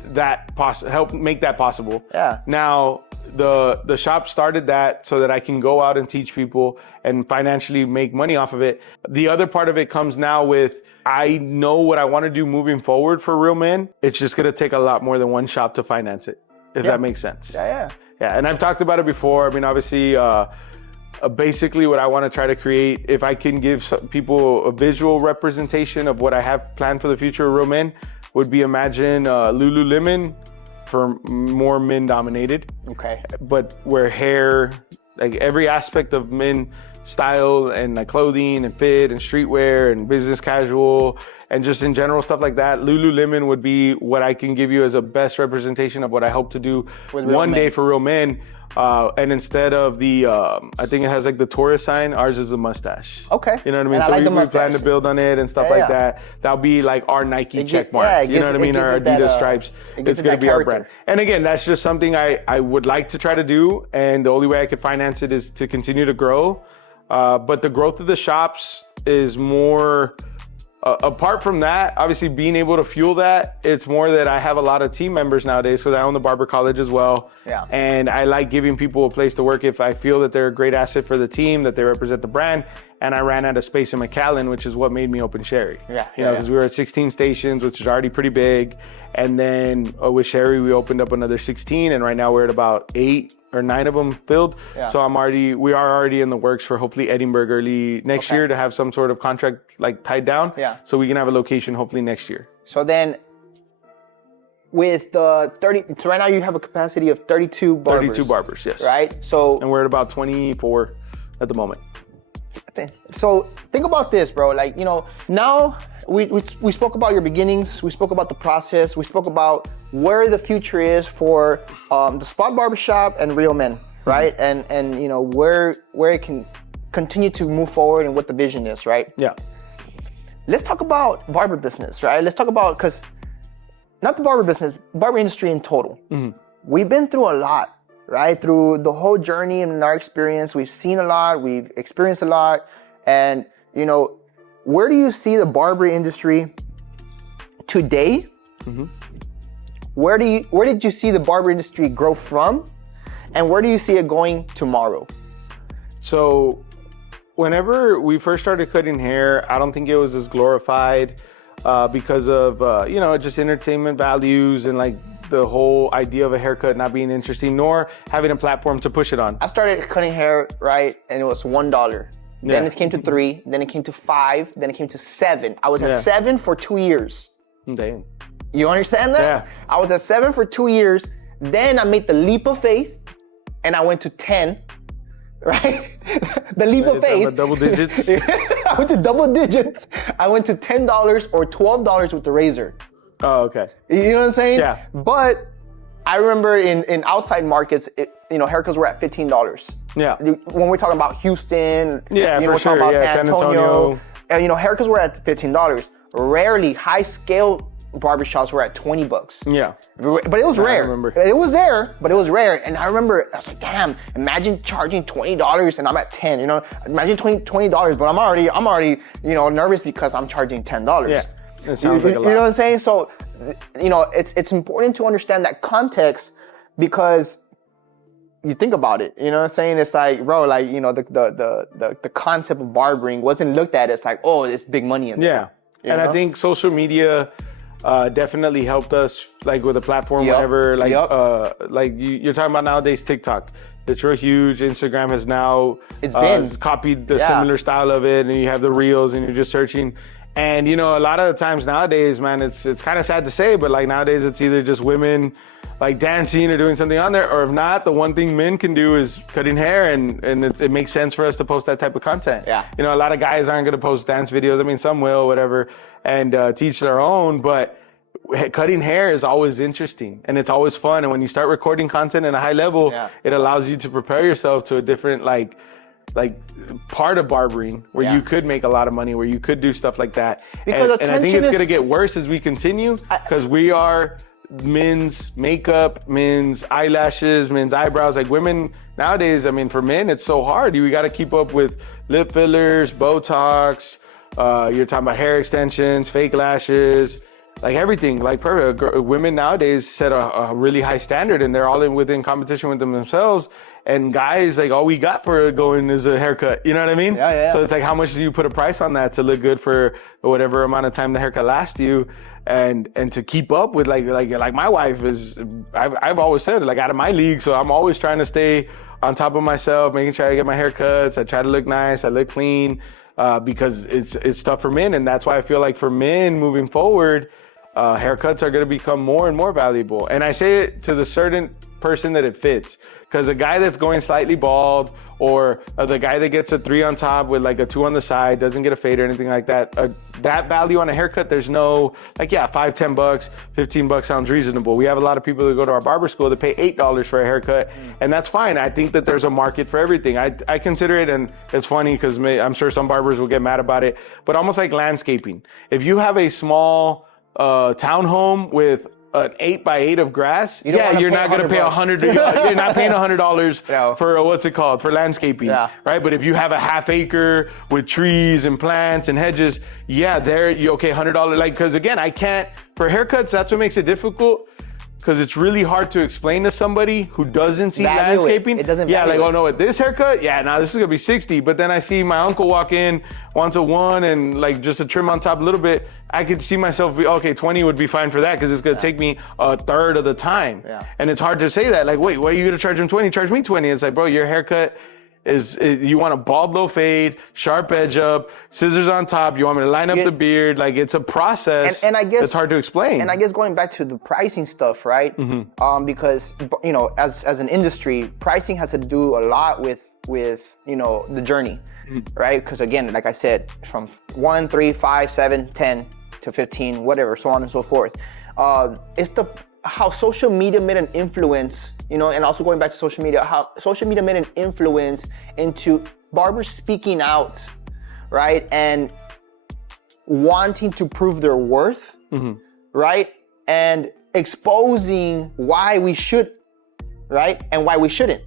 make that possible. Now, the shop started that so that I can go out and teach people and financially make money off of it. The other part of it comes now with, I know what I want to do moving forward for Real Men. It's just going to take a lot more than one shop to finance it, if that makes sense. Yeah, and I've talked about it before. Obviously, basically what I want to try to create, if I can give people a visual representation of what I have planned for the future of Real Men, would be imagine Lululemon for more men dominated. Okay. But where hair, every aspect of men style and like clothing and fit and streetwear and business casual and just in general stuff like that, Lululemon would be what I can give you as a best representation of what I hope to do one day for real men. And instead of the, I think it has like the tourist sign, ours is a mustache. Okay. You know what I mean? And so like we plan to build on it and stuff like that. That'll be like our Nike check mark. You know what I mean? Our Adidas stripes. It's going to be our brand. And again, that's just something I would like to try to do. And the only way I could finance it is to continue to grow. But the growth of the shops is more... apart from that, obviously being able to fuel that, it's more that I have a lot of team members nowadays because I own the Barber College as well. Yeah. And I like giving people a place to work if I feel that they're a great asset for the team, that they represent the brand. And I ran out of space in McAllen, which is what made me open Sherry. Yeah. You know, because we were at 16 stations, which is already pretty big. And then with Sherry, we opened up another 16, and right now we're at about 8 or 9 of them filled. Yeah. So we are already in the works for hopefully Edinburgh early next year to have some sort of contract like tied down. Yeah. So we can have a location hopefully next year. So then with the 30, so right now you have a capacity of 32 barbers. 32 barbers, yes. Right? So. And we're at about 24 at the moment. So think about this, bro. Like, you know, now we spoke about your beginnings. We spoke about the process. We spoke about where the future is for the spot barbershop and Real Men, right? Mm-hmm. And you know, where it can continue to move forward and what the vision is, right? Yeah. Let's talk about barber business, right? Let's talk about, because not the barber business, barber industry in total. Mm-hmm. We've been through a lot, right? Through the whole journey and our experience, we've seen a lot, we've experienced a lot. And, you know, where do you see the barber industry today? Mm-hmm. Where did you see the barber industry grow from? And where do you see it going tomorrow? So whenever we first started cutting hair, I don't think it was as glorified because of, you know, just entertainment values and like the whole idea of a haircut not being interesting, nor having a platform to push it on. I started cutting hair, right, and it was $1. Then it came to 3, then it came to 5, then it came to 7. I was at 7 for 2 years. Damn. You understand that? Yeah. I was at 7 for 2 years. Then I made the leap of faith and I went to 10, right? The leap of faith. Double digits. I went to double digits. I went to $10 or $12 with the razor. Oh, okay. You know what I'm saying? Yeah. But I remember in outside markets, you know, haircuts were at $15. Yeah. When we're talking about Houston, yeah, you know, for sure. About yeah, San Antonio. And, you know, haircuts were at $15. Rarely high scale barbershops were at $20. Yeah. But it was rare. I remember. It was there, but it was rare. And I remember, I was like, damn, imagine charging $20 and I'm at 10, you know? Imagine $20, but I'm already, you know, nervous because I'm charging $10. Yeah. It sounds like a lot. You know what I'm saying? So, you know, it's important to understand that context because you think about it, you know what I'm saying? It's like, bro, like, you know, the concept of barbering wasn't looked at as like, oh, it's big money in there. Yeah. And I think social media definitely helped us, like with a platform whenever, like, like you're talking about nowadays TikTok. It's real huge. Instagram has now copied the similar style of it, and you have the reels and you're just searching. And, you know, a lot of the times nowadays, man, it's kind of sad to say, but like nowadays it's either just women like dancing or doing something on there, or if not, the one thing men can do is cutting hair, and it makes sense for us to post that type of content. Yeah. You know, a lot of guys aren't going to post dance videos. I mean, some will, whatever, and teach their own, but cutting hair is always interesting and it's always fun. And when you start recording content at a high level, it allows you to prepare yourself to a different, like part of barbering where you could make a lot of money, where you could do stuff like that. And I think it's going to get worse as we continue because we are men's makeup, men's eyelashes, men's eyebrows. Like women nowadays, I mean, for men, it's so hard. You got to keep up with lip fillers, Botox. You're talking about hair extensions, fake lashes, like everything. Like perfect. Women nowadays set a really high standard, and they're all within competition with them themselves. And guys, like all we got for going is a haircut. You know what I mean? Yeah. So it's like, how much do you put a price on that to look good for whatever amount of time the haircut lasts you, and to keep up with like my wife is. I've always said like out of my league, so I'm always trying to stay on top of myself, making sure I get my haircuts. I try to look nice. I look clean because it's tough for men, and that's why I feel like for men moving forward, haircuts are going to become more and more valuable. And I say it to the certain person that it fits. Because a guy that's going slightly bald, or the guy that gets a 3 on top with like a 2 on the side, doesn't get a fade or anything like that, that value on a haircut, there's no, like, yeah, $5, $10, $15 sounds reasonable. We have a lot of people that go to our barber school that pay $8 for a haircut, and that's fine. I think that there's a market for everything. I consider it, and it's funny because I'm sure some barbers will get mad about it, but almost like landscaping. If you have a small townhome with an 8x8 of grass, you're not going to pay $100. You're not paying $100 for what's it called, for landscaping, right? But if you have a half acre with trees and plants and hedges, there you okay, $100. Like, because again, I can't for haircuts. That's what makes it difficult. Because it's really hard to explain to somebody who doesn't see landscaping. It doesn't like, it. oh no, with this haircut, now this is gonna be 60. But then I see my uncle walk in, wants a 1 and like just a trim on top a little bit. I could see myself be, okay, 20 would be fine for that because it's gonna take me a third of the time. And it's hard to say that, like, wait, why are you gonna charge him 20? Charge me 20. It's like, bro, your haircut is you want a bald low fade, sharp edge up, scissors on top, you want me to line up the beard, like it's a process and I guess it's hard to explain. And I guess going back to the pricing stuff, right? Because as an industry, pricing has to do a lot with the journey, right? Because again, like I said, from 1, 3, 5, 7, 10 to 15, whatever, so on and so forth. It's how social media made an influence, and also going back to social media, how social media made an influence into barbers speaking out, right? And wanting to prove their worth, right? And exposing why we should, right? And why we shouldn't.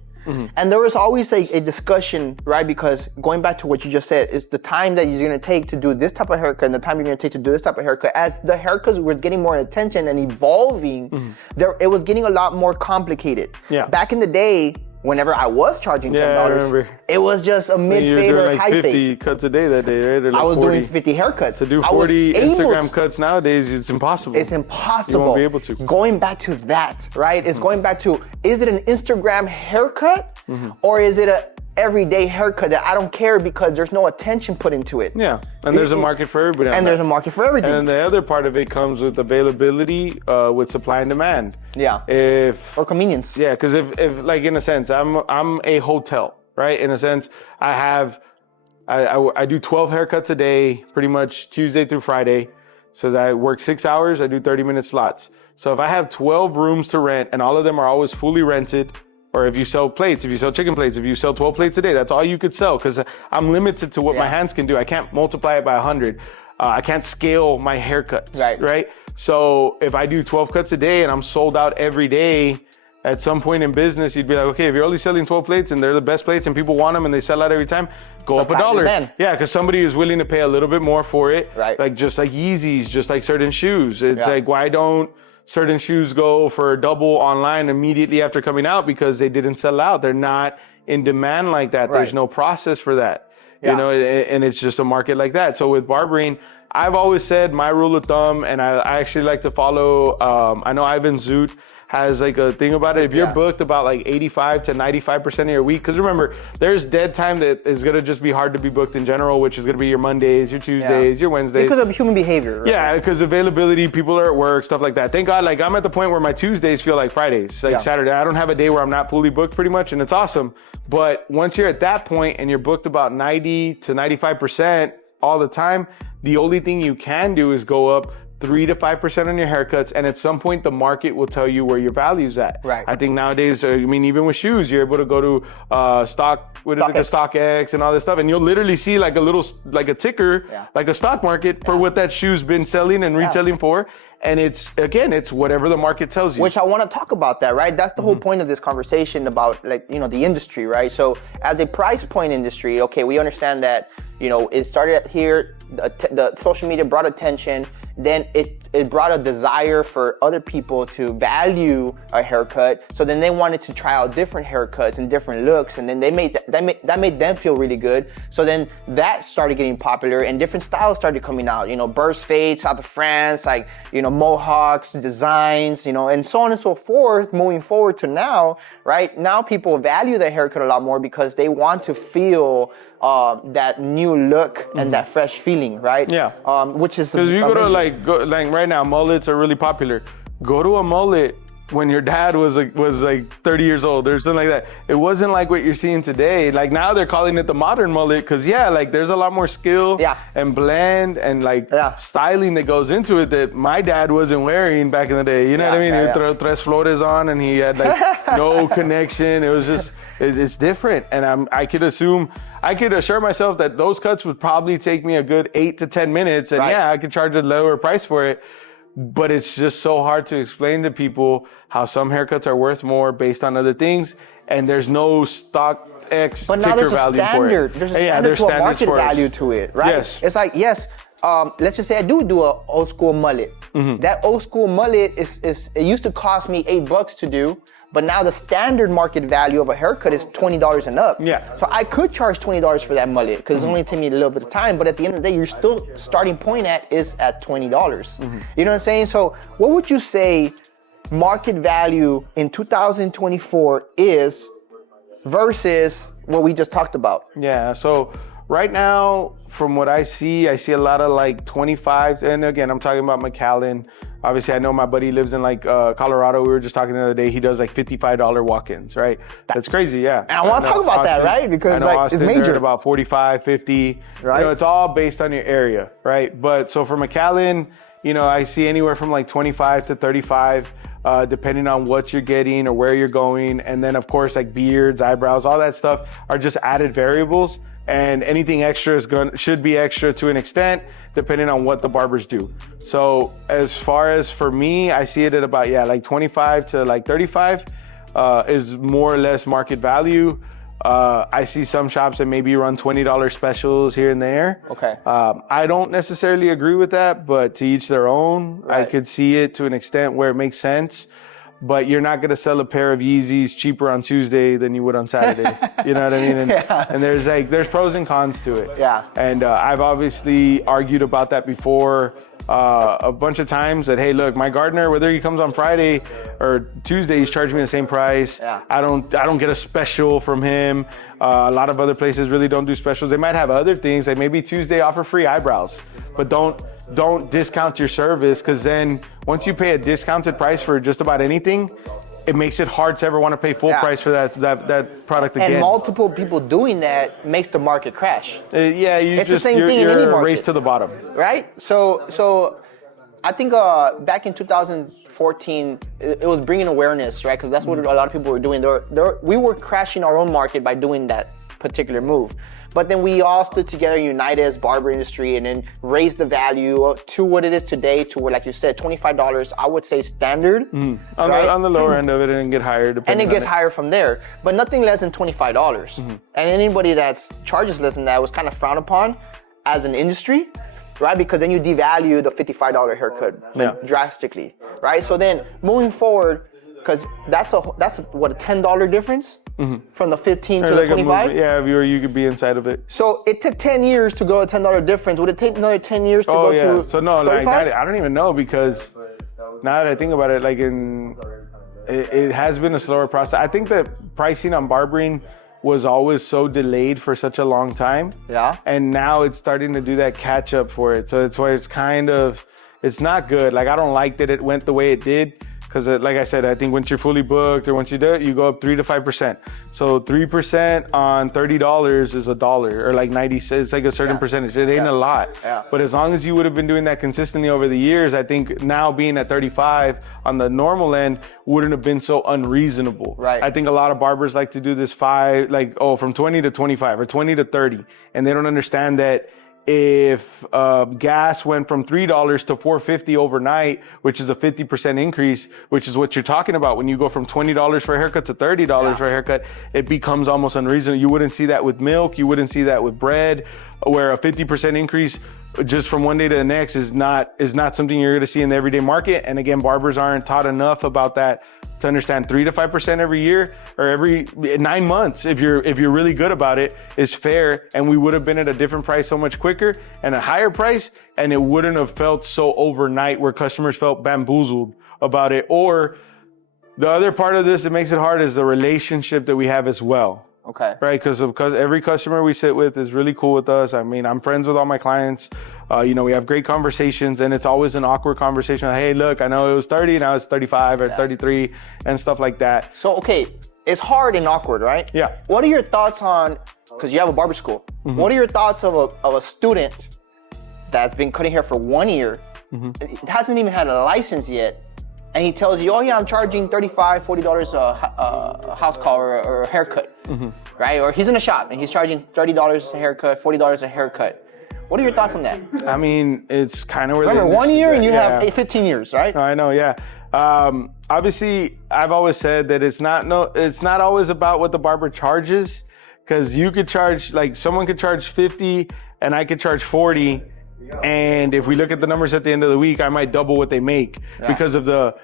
And there was always a discussion, right? Because going back to what you just said, is the time that you're gonna take to do this type of haircut and the time you're gonna take to do this type of haircut. As the haircuts were getting more attention and evolving, it was getting a lot more complicated. Back in the day, whenever I was charging $10, it was just a mid-fade or like high 50 fade. cuts a day that day, right? Or like I was 40. doing 50 haircuts. To do 40 Instagram cuts nowadays, it's impossible. It's impossible. You won't be able to. Going back to that, right? It's going back to, is it an Instagram haircut or is it a everyday haircut that I don't care because there's no attention put into it? And there's a market for everybody. And there's a market for everything. And the other part of it comes with availability, with supply and demand. Or convenience. Because if like in a sense, I'm a hotel, right? In a sense, I do 12 haircuts a day, pretty much Tuesday through Friday. So I work 6 hours, I do 30-minute slots. So if I have 12 rooms to rent and all of them are always fully rented, or if you sell plates, if you sell chicken plates, if you sell 12 plates a day, that's all you could sell because I'm limited to what my hands can do. I can't multiply it by 100. I can't scale my haircuts, right? So if I do 12 cuts a day and I'm sold out every day, at some point in business, you'd be like, okay, if you're only selling 12 plates and they're the best plates and people want them and they sell out every time, go up $1. Because somebody is willing to pay a little bit more for it. Like just like Yeezys, just like certain shoes. It's like, why don't certain shoes go for double online immediately after coming out? Because they didn't sell out. They're not in demand like that. There's no process for that. And it's just a market like that. So with barbering, I've always said my rule of thumb, and I actually like to follow, I know Ivan Zoot has like a thing about it. If you're booked about like 85 to 95% of your week, because remember, there's dead time that is gonna just be hard to be booked in general, which is gonna be your Mondays, your Tuesdays, your Wednesdays. Because of human behavior. Right? Because availability, people are at work, stuff like that. Thank God, like I'm at the point where my Tuesdays feel like Fridays, like Saturday. I don't have a day where I'm not fully booked pretty much, and it's awesome. But once you're at that point and you're booked about 90 to 95% all the time, the only thing you can do is go up 3 to 5% on your haircuts, and at some point the market will tell you where your value's at. I think nowadays, even with shoes, you're able to go to StockX and all this stuff, and you'll literally see like a ticker, like a stock market for what that shoe's been selling and retailing for. And it's whatever the market tells you. Which I want to talk about that, right? That's the whole point of this conversation about the industry, right? So as a price point industry, okay, we understand that, it started here, the social media brought attention, then it brought a desire for other people to value a haircut. So then they wanted to try out different haircuts and different looks, and then that made them feel really good. So then that started getting popular, and different styles started coming out. Burst fades, South of France, like mohawks, designs, and so on and so forth. Moving forward to now, right now, people value their haircut a lot more because they want to feel that new look and that fresh feeling, right? Yeah. Which is because you go to like right now, mullets are really popular. Go to a mullet when your dad was like 30 years old or something like that. It wasn't like what you're seeing today. Like now they're calling it the modern mullet because like there's a lot more skill and blend and like styling that goes into it that my dad wasn't wearing back in the day. You know what I mean? He would throw tres flores on and he had like no connection. It was just, it's different. And I could assure myself that those cuts would probably take me a good 8 to 10 minutes. And I could charge a lower price for it. But it's just so hard to explain to people how some haircuts are worth more based on other things, and there's no stock X but now ticker there's a value standard. for it. There's a standard to a market value to it, right? Yes. It's like, let's just say I do an old school mullet. That old school mullet it used to cost me $8 to do, but now the standard market value of a haircut is $20 and up. Yeah. So I could charge $20 for that mullet because it's only taking me a little bit of time, but at the end of the day, your still starting point is at $20. You know what I'm saying? So what would you say market value in 2024 is versus what we just talked about? Yeah, so right now, from what I see a lot of like 25s, and again, I'm talking about McAllen. Obviously, I know my buddy lives in like Colorado. We were just talking the other day. He does like $55 walk-ins, right? That's crazy, yeah. And I want to talk about that, right? Because like Austin, it's major. they're at about 45, 50. Right. You know, it's all based on your area, right? But so for McAllen, you know, I see anywhere from like 25 to 35, depending on what you're getting or where you're going. And then of course, like beards, eyebrows, all that stuff are just added variables. And anything extra should be extra to an extent, depending on what the barbers do. So as far as for me, I see it at about, like 25 to like 35 is more or less market value. I see some shops that maybe run $20 specials here and there. Okay. I don't necessarily agree with that, but to each their own. Right. I could see it to an extent where it makes sense. But you're not going to sell a pair of Yeezys cheaper on Tuesday than you would on Saturday. You know what I mean? And there's pros and cons to it. Yeah. And I've obviously argued about that before a bunch of times that, hey, look, my gardener, whether he comes on Friday or Tuesday, he's charging me the same price. Yeah. I don't get a special from him. A lot of other places really don't do specials. They might have other things, like maybe Tuesday offer free eyebrows, but don't discount your service, because then once you pay a discounted price for just about anything, it makes it hard to ever want to pay full price for that product again. And multiple people doing that makes the market crash. It's the same thing in any you're a market. race to the bottom. Right? So I think back in 2014, it was bringing awareness, right? Because that's what a lot of people were doing. We were crashing our own market by doing that particular move. But then we all stood together, united as barber industry, and then raised the value to what it is today, to where, like you said, $25, I would say standard. Right? On the lower end of it, and get higher depending and it gets higher from there, but nothing less than $25. And anybody that charges less than that was kind of frowned upon as an industry, right? Because then you devalue the $55 haircut drastically, right? So then moving forward, because that's what, a $10 difference from the 15 to the 25? You could be inside of it. So it took 10 years to go a $10 difference. Would it take another 10 years to go to So no, like 35? I don't even know, because now that I think about it, like it has been a slower process. I think that pricing on barbering was always so delayed for such a long time. Yeah. And now it's starting to do that catch up for it. So it's why it's not good. Like, I don't like that it went the way it did. Because like I said, I think once you're fully booked or once you do it, you go up 3 to 5%. So 3% on $30 is $1, or like 90 cents. It's like a certain percentage. It ain't a lot. Yeah. But as long as you would have been doing that consistently over the years, I think now being at 35 on the normal end wouldn't have been so unreasonable. Right. I think a lot of barbers like to do this from 20 to 25 or 20 to 30. And they don't understand that if gas went from $3 to $4.50 overnight, which is a 50% increase, which is what you're talking about when you go from $20 for a haircut to $30 for a haircut, it becomes almost unreasonable. You wouldn't see that with milk, you wouldn't see that with bread, where a 50% increase just from one day to the next is not something you're going to see in the everyday market. And again, barbers aren't taught enough about that to understand 3 to 5% every year or every 9 months, if you're really good about it, is fair. And we would have been at a different price so much quicker and a higher price, and it wouldn't have felt so overnight where customers felt bamboozled about it. Or the other part of this that makes it hard is the relationship that we have as well. Okay. Right, because every customer we sit with is really cool with us. I mean, I'm friends with all my clients. We have great conversations, and it's always an awkward conversation. Like, hey, look, I know it was 30, now it's 35 or 33 and stuff like that. So, okay, it's hard and awkward, right? Yeah. What are your thoughts on, because you have a barber school, what are your thoughts of a student that's been cutting hair for 1 year, hasn't even had a license yet, and he tells you, oh yeah, I'm charging $35, $40 a house call or a haircut, right? Or he's in a shop and he's charging $30 a haircut, $40 a haircut. What are your thoughts on that? I mean, it's kind of where Remember, 1 year and you have 15 years, right? I know, yeah. Obviously, I've always said that it's not always about what the barber charges, because you could charge, like someone could charge 50 and I could charge 40. And if we look at the numbers at the end of the week, I might double what they make because of the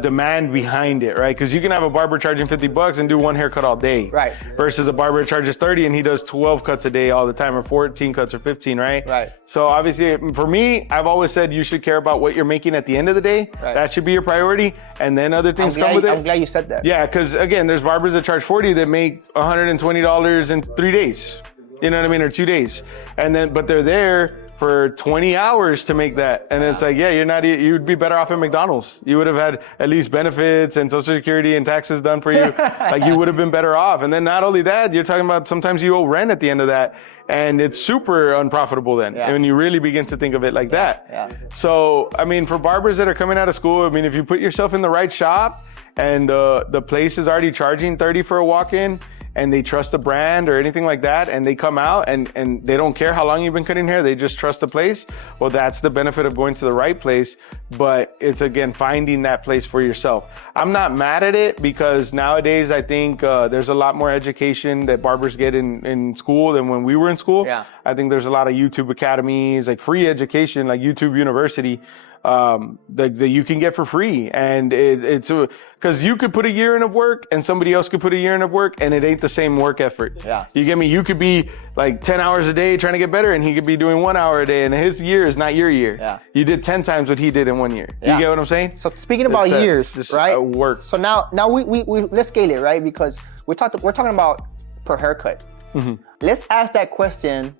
demand behind it, right? Because you can have a barber charging $50 and do one haircut all day, right? Versus a barber charges 30 and he does 12 cuts a day all the time, or 14 cuts or 15, right? Right. So obviously, for me, I've always said you should care about what you're making at the end of the day. Right. That should be your priority, and then other things come with it. I'm glad you said that. Yeah, because again, there's barbers that charge 40 that make $120 in 3 days. You know what I mean, or 2 days, but they're there for 20 hours to make that. And it's like, you'd be better off at McDonald's. You would have had at least benefits and Social Security and taxes done for you. Like, you would have been better off. And then not only that, you're talking about sometimes you owe rent at the end of that. And it's super unprofitable then. And when you really begin to think of it like that. Yeah. So, I mean, for barbers that are coming out of school, I mean, if you put yourself in the right shop and the place is already charging 30 for a walk-in, and they trust the brand or anything like that, and they come out and they don't care how long you've been cutting hair, they just trust the place, well, that's the benefit of going to the right place. But it's, again, finding that place for yourself. I'm not mad at it, because nowadays I think there's a lot more education that barbers get in school than when we were in school. Yeah. I think there's a lot of YouTube academies, like free education, like YouTube University, that you can get for free. And it's because you could put a year in of work and somebody else could put a year in of work, and it ain't the same work effort. Yeah. You get me? You could be like 10 hours a day trying to get better, and he could be doing 1 hour a day, and his year is not your year. Yeah. You did 10 times what he did in 1 year. Yeah. You get what I'm saying? So speaking about years, just right? Work. So now we let's scale it, right? Because we're talking about per haircut. Let's ask that question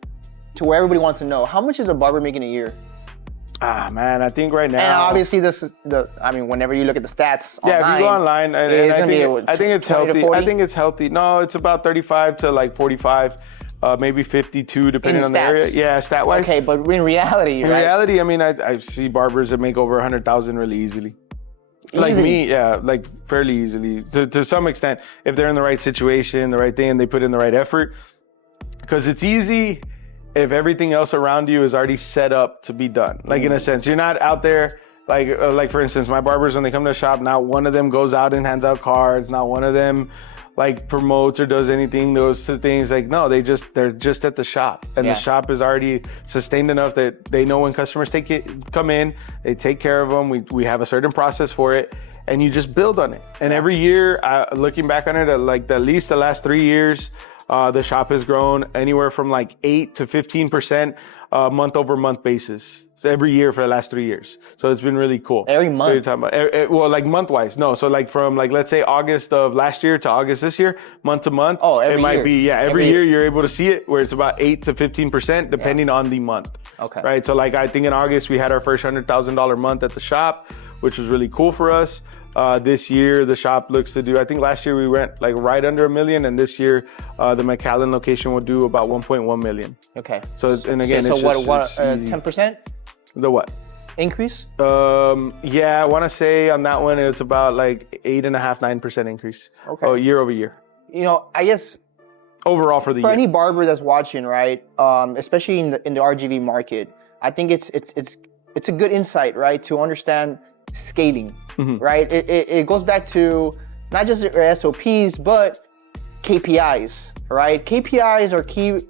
to where everybody wants to know. How much is a barber making a year? Ah, man, I think right now. And obviously, whenever you look at the stats online. Yeah, if you go online, and I think it's healthy. I think it's healthy. No, it's about 35 to like 45, maybe 52, depending on the area. Yeah, stat-wise. Okay, but in reality, In reality, I mean, I see barbers that make over 100,000 really easily. Like me, yeah, like fairly easily. To some extent, if they're in the right situation, the right thing, and they put in the right effort. Because it's easy if everything else around you is already set up to be done. Like, in a sense, you're not out there, like for instance, my barbers, when they come to the shop, not one of them goes out and hands out cards, not one of them like promotes or does anything, those two things. Like, no, they're just at the shop, and the shop is already sustained enough that they know when customers come in, they take care of them. We have a certain process for it, and you just build on it. And every year, looking back on it, like at least the last 3 years, the shop has grown anywhere from like 8 to 15% month over month basis. So every year for the last 3 years. So it's been really cool. Every month? So you're talking about, well, like month wise. No, so like from like, let's say August of last year to August this year, month to month. Oh, every It might year. be, every year you're able to see it, where it's about 8 to 15% depending on the month. Okay. Right, so like I think in August we had our first $100,000 month at the shop, which was really cool for us. This year, the shop looks to do, I think last year we went like right under $1 million, and this year, the McAllen location will do about 1.1 million. Okay. So, and again, so it's what, just, it's easy. 10% The what? increase? Yeah, I want to say on that one, it's about like 8.5%, 9% increase. Okay. Oh, year over year. You know, I guess Overall for the year. for any barber that's watching, right, especially in the RGV market, I think it's a good insight, right, to understand scaling, right? It goes back to not just your SOPs, but KPIs, right? KPIs are key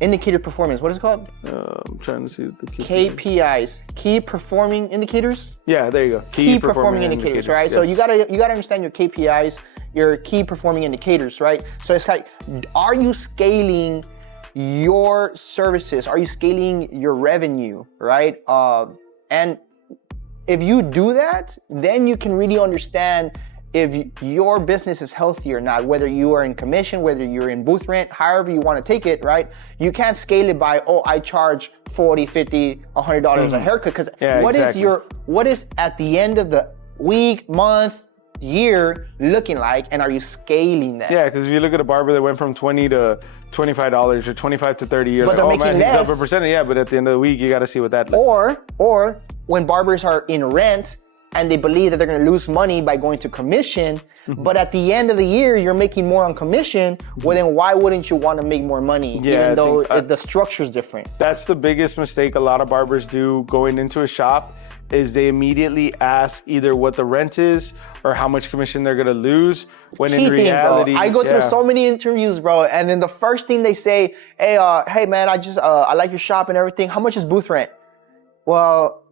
indicator performance. What is it called? I'm trying to see the KPIs, key performing indicators. Yeah, there you go. Key performing indicators, right? Yes. So you gotta understand your KPIs, your key performing indicators, right? So it's like, are you scaling your services? Are you scaling your revenue, right? And if you do that, then you can really understand if your business is healthy or not, whether you are in commission, whether you're in booth rent, however you want to take it, right? You can't scale it by, oh, I charge $40, $50, $100 a haircut. Because what is at the end of the week, month, year looking like, and are you scaling that? Yeah, because if you look at a barber that went from $20 to $25 or $25 to $30, you're but like, oh man, less. he's up a percentage. Yeah, but at the end of the week, you got to see what that looks. Or when barbers are in rent and they believe that they're going to lose money by going to commission, but at the end of the year, you're making more on commission, well then why wouldn't you want to make more money, even though the structure's different? That's the biggest mistake a lot of barbers do going into a shop, is they immediately ask either what the rent is or how much commission they're gonna lose, when in reality, I go through so many interviews, bro, and then the first thing they say, hey man, I like your shop and everything. How much is booth rent? Well,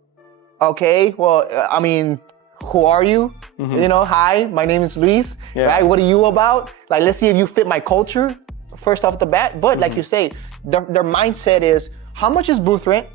okay, I mean, who are you? You know, hi, my name is Luis, right? What are you about? Like, let's see if you fit my culture first off the bat. But like you say, their mindset is, how much is booth rent?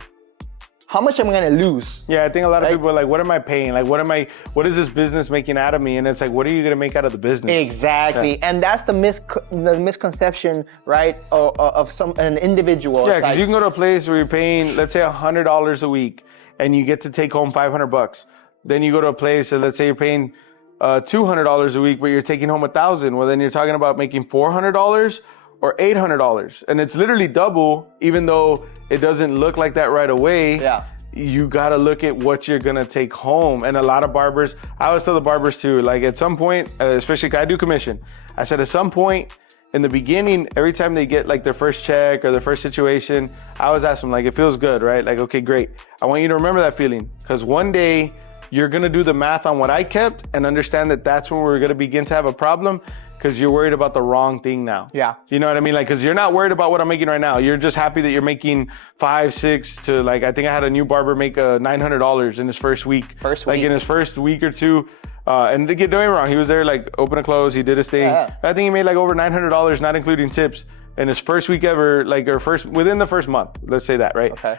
How much am I gonna lose? Yeah, I think a lot of people are like, what am I paying? Like, what is this business making out of me? And it's like, what are you gonna make out of the business? Exactly, and that's the misconception, right, of an individual. Yeah, because you can go to a place where you're paying, let's say $100 a week, and you get to take home $500. Then you go to a place that, let's say you're paying $200 a week, but you're taking home $1,000. Well, then you're talking about making $400 or $800, and it's literally double, even though it doesn't look like that right away. Yeah. You gotta look at what you're gonna take home. And a lot of barbers, I always tell the barbers too, like at some point, especially 'cause I do commission, I said at some point in the beginning, every time they get like their first check or their first situation, I always ask them, like, it feels good, right? Like, okay, great. I want you to remember that feeling, because one day you're gonna do the math on what I kept and understand that that's when we're gonna begin to have a problem, because you're worried about the wrong thing now. Yeah. You know what I mean? Like, because you're not worried about what I'm making right now. You're just happy that you're making $500, $600 to, like, I think I had a new barber make $900 in his first week. Like in his first week or two. And don't get me wrong, he was there like open and close. He did his thing. Yeah. I think he made like over $900, not including tips, in his first week ever, like, or within the first month. Let's say that, right? Okay.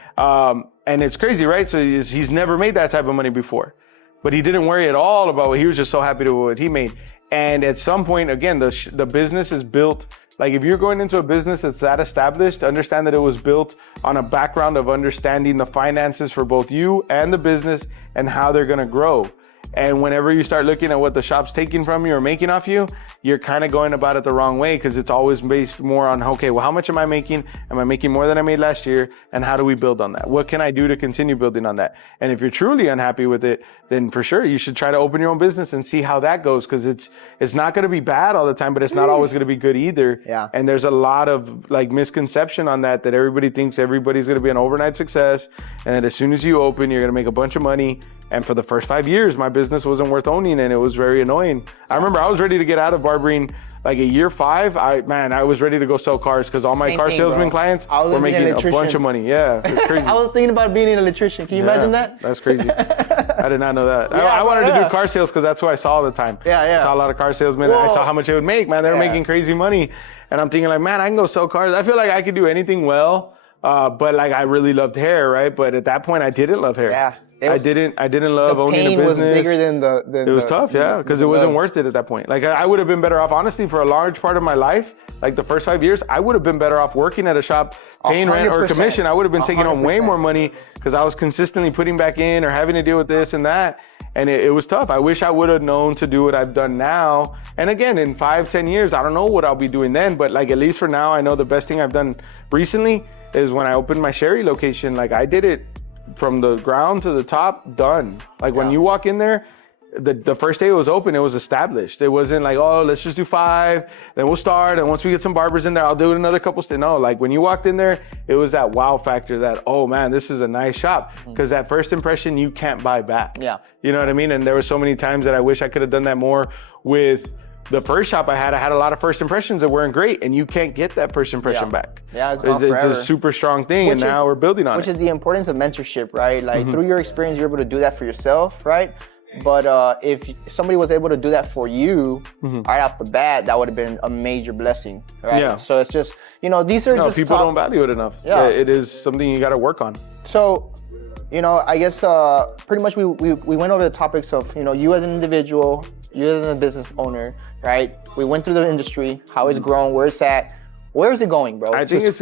And it's crazy, right? So he's never made that type of money before, but he didn't worry at all about what he was just so happy to what he made. And at some point, again, the business is built, like if you're going into a business that's that established, understand that it was built on a background of understanding the finances for both you and the business and how they're gonna grow. And whenever you start looking at what the shop's taking from you or making off you, you're kind of going about it the wrong way, because it's always based more on, okay, well, how much am I making? Am I making more than I made last year? And how do we build on that? What can I do to continue building on that? And if you're truly unhappy with it, then for sure, you should try to open your own business and see how that goes, because it's not going to be bad all the time, but it's not always going to be good either. Yeah. And there's a lot of like misconception on that everybody thinks everybody's going to be an overnight success, and that as soon as you open, you're going to make a bunch of money. And for the first 5 years, my business wasn't worth owning, and it was very annoying. I remember I was ready to get out of barbering. Like at year 5, I was ready to go sell cars, because all my car salesman clients were making a bunch of money. Yeah, it's crazy. I was thinking about being an electrician. Can you imagine that? That's crazy. I did not know that. I wanted to do car sales because that's what I saw all the time. I saw a lot of car salesmen. And I saw how much they would make. Man, they were making crazy money. And I'm thinking like, man, I can go sell cars. I feel like I could do anything well, but like I really loved hair, right? But at that point, I didn't love hair. Yeah. I didn't love owning a business. The pain was bigger than it was tough, yeah, because it wasn't worth it at that point. Like I would have been better off, honestly, for a large part of my life, like the first 5 years, I would have been better off working at a shop, paying rent or commission. I would have been taking home way more money, because I was consistently putting back in or having to deal with this and that. And it was tough. I wish I would have known to do what I've done now. And again, in 5-10 years, I don't know what I'll be doing then, but like at least for now, I know the best thing I've done recently is when I opened my Sherry location. Like I did it from the ground to the top, done. Like when you walk in there, the first day it was open, it was established. It wasn't like, oh, let's just do 5, then we'll start. And once we get some barbers in there, I'll do it another couple. No, like when you walked in there, it was that wow factor that, oh man, this is a nice shop. Because that first impression, you can't buy back. Yeah. You know what I mean? And there were so many times that I wish I could have done that more with the first shop I had a lot of first impressions that weren't great, and you can't get that first impression back. Yeah, it's gone forever. It's a super strong thing, and now we're building on it. Which is the importance of mentorship, right? Like through your experience, you're able to do that for yourself, right? But if somebody was able to do that for you right off the bat, that would have been a major blessing, right? Yeah. So it's just, these are just people don't value it enough. Yeah. It is something you got to work on. So I guess pretty much we went over the topics of, you as an individual, you as a business owner, right? We went through the industry, how it's grown, where it's at. Where is it going, bro? I think it's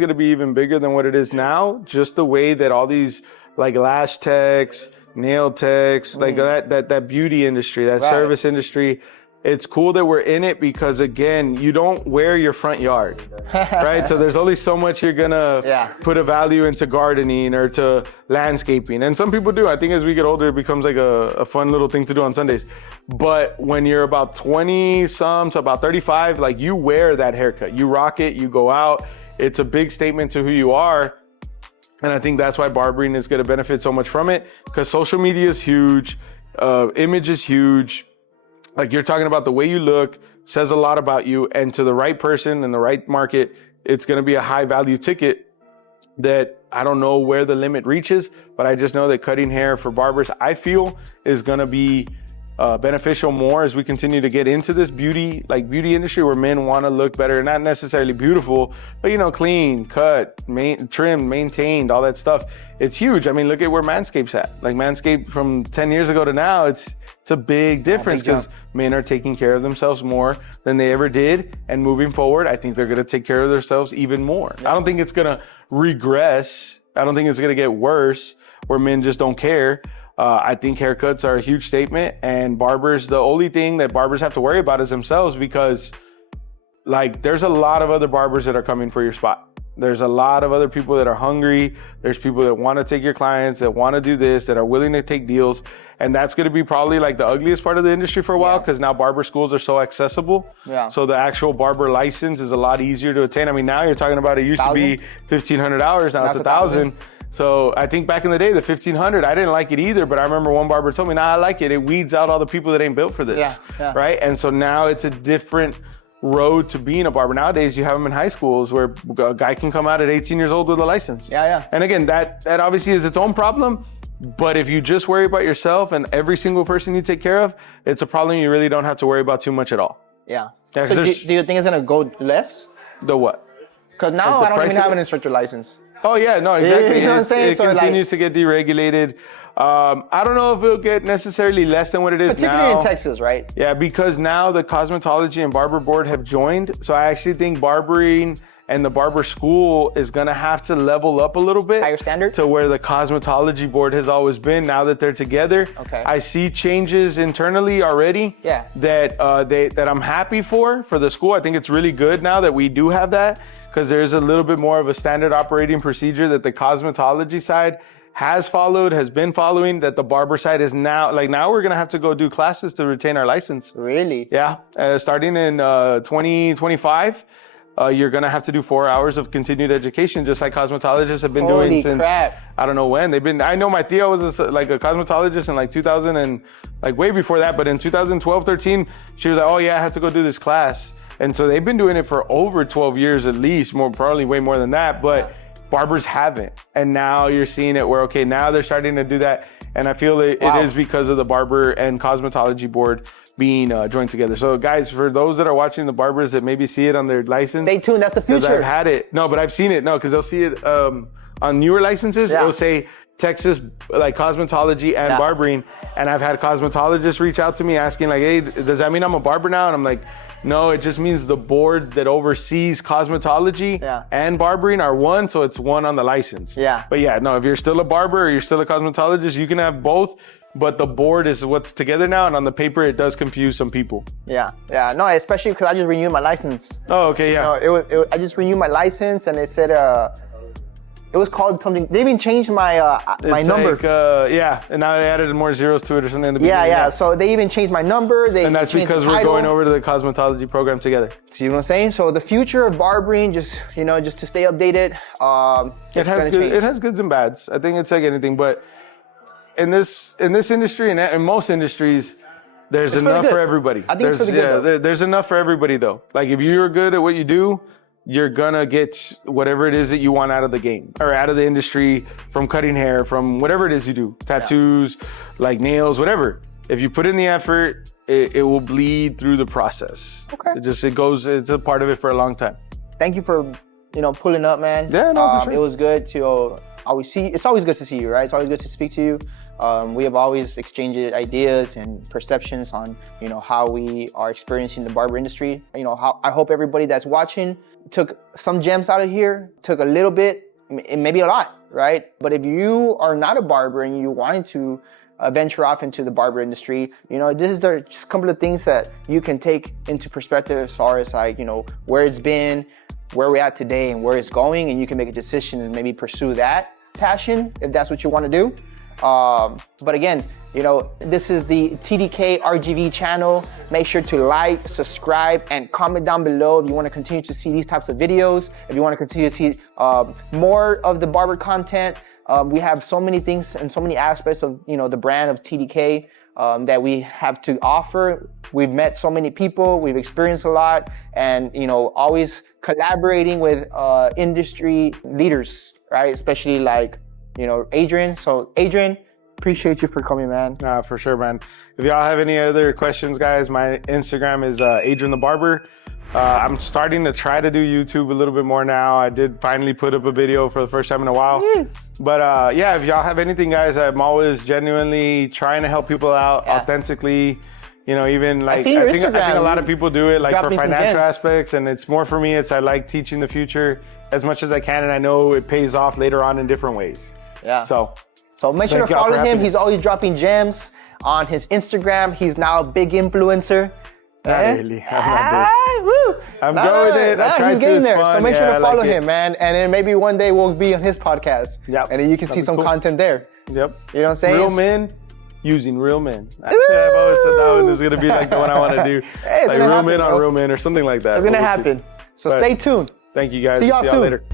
gonna be even bigger than what it is now. Just the way that all these like lash techs, nail techs, like that beauty industry, that service industry. It's cool that we're in it because, again, you don't wear your front yard, right? So there's only so much you're gonna put a value into gardening or to landscaping. And some people do. I think as we get older, it becomes like a fun little thing to do on Sundays. But when you're about 20-some to about 35, like you wear that haircut. You rock it, you go out. It's a big statement to who you are. And I think that's why barbering is gonna benefit so much from it, because social media is huge, image is huge. Like you're talking about the way you look says a lot about you, and to the right person in the right market, it's going to be a high value ticket that I don't know where the limit reaches, but I just know that cutting hair for barbers, I feel, is going to be beneficial more as we continue to get into this beauty industry where men want to look better, not necessarily beautiful, but clean, cut, trimmed, maintained, all that stuff. It's huge. I mean, look at where Manscaped's at. Like Manscaped from 10 years ago to now, it's a big difference because men are taking care of themselves more than they ever did. And moving forward, I think they're going to take care of themselves even more. I don't think it's going to regress. I don't think it's going to get worse where men just don't care. I think haircuts are a huge statement, and barbers, the only thing that barbers have to worry about is themselves, because like there's a lot of other barbers that are coming for your spot. There's a lot of other people that are hungry. There's people that want to take your clients, that want to do this, that are willing to take deals. And that's going to be probably like the ugliest part of the industry for a while, because now barber schools are so accessible. Yeah. So the actual barber license is a lot easier to attain. I mean, now you're talking about, it used to be $1,500. Now it's $1,000. So I think back in the day, the $1,500, I didn't like it either, but I remember one barber told me, I like it. It weeds out all the people that ain't built for this, right? And so now it's a different road to being a barber. Nowadays, you have them in high schools where a guy can come out at 18 years old with a license. And again, that obviously is its own problem, but if you just worry about yourself and every single person you take care of, it's a problem you really don't have to worry about too much at all. So do you think it's gonna go less? The what? Because now I don't even have an instructor license. Oh yeah, no, exactly. It continues to get deregulated. I don't know if it'll get necessarily less than what it is particularly now. in Texas, right? Yeah, because now the Cosmetology and Barber Board have joined. So I actually think barbering and the barber school is gonna have to level up a little bit. Higher standard? To where the Cosmetology Board has always been. Now that they're together, I see changes internally already that I'm happy for the school. I think it's really good now that we do have that, because there's a little bit more of a standard operating procedure that the cosmetology side has been following, that the barber side is now, like now we're gonna have to go do classes to retain our license. Really? Yeah, starting in 2025, you're gonna have to do 4 hours of continued education, just like cosmetologists have been doing since, I don't know when. I know my tia was a cosmetologist in like 2000 and like way before that, but in 2012, 13, she was like, oh yeah, I have to go do this class. And so they've been doing it for over 12 years at least, probably way more than that, but barbers haven't. And now you're seeing it where, okay, now they're starting to do that. And I feel it is because of the Barber and Cosmetology Board being joined together. So guys, for those that are watching, the barbers that maybe see it on their license. Stay tuned, that's the future. Because I've had it. No, but I've seen it. No, because they'll see it on newer licenses. It'll say Texas like cosmetology and barbering. And I've had cosmetologists reach out to me asking like, hey, does that mean I'm a barber now? And I'm like, no, it just means the board that oversees cosmetology and barbering are one, so it's one on the license. But yeah, no, if you're still a barber or you're still a cosmetologist, you can have both, but the board is what's together now, and on the paper, it does confuse some people. No, especially because I just renewed my license. Oh, okay, yeah. I just renewed my license, and it said, it was called something. They even changed my my number. And now they added more zeros to it or something in the beginning. So they even changed my number. And that's because we're going over to the cosmetology program together. See what I'm saying? So the future of barbering, just to stay updated. It has goods and bads. I think it's like anything, but in this industry and in most industries, there's enough for everybody. I think it's for the good. There's enough for everybody though. Like if you're good at what you do, you're gonna get whatever it is that you want out of the game or out of the industry, from cutting hair, from whatever it is you do, tattoos, like nails, whatever. If you put in the effort, it will bleed through the process. Okay. It's a part of it for a long time. Thank you for, pulling up, man. Yeah, no, for sure. It was good to it's always good to see you, right? It's always good to speak to you. We have always exchanged ideas and perceptions on, how we are experiencing the barber industry. I hope everybody that's watching took some gems out of here, took a little bit, maybe a lot, right? But if you are not a barber and you wanted to venture off into the barber industry, this are just a couple of things that you can take into perspective as far as like, where it's been, where we're at today and where it's going, and you can make a decision and maybe pursue that passion if that's what you want to do. But again, this is the TDK RGV channel. Make sure to like, subscribe, and comment down below if you want to continue to see these types of videos, if you want to continue to see more of the barber content. We have so many things and so many aspects of, the brand of TDK that we have to offer. We've met so many people, we've experienced a lot, and, always collaborating with industry leaders, right? Especially like, Adrian. So Adrian, appreciate you for coming, man. For sure, man. If y'all have any other questions, guys, my Instagram is Adrian the Barber. I'm starting to try to do YouTube a little bit more now. I did finally put up a video for the first time in a while. But yeah, if y'all have anything, guys, I'm always genuinely trying to help people out authentically. Even like, I think a lot of people do it like for financial aspects, and it's more for me. I like teaching the future as much as I can, and I know it pays off later on in different ways. Yeah. So make sure to follow him. He's always dropping gems on his Instagram. He's now a big influencer. Not really. I'm going it. I tried to. It's fun. So make sure to follow him, man. And then maybe one day we'll be on his podcast. Yep. And then you can see some content there. Yep. You know what I'm saying? Real men using real men. I've always said that one is going to be like the one I want to do. Hey, like real men on real men or something like that. It's going to happen. So stay tuned. Thank you, guys. See y'all soon. Later.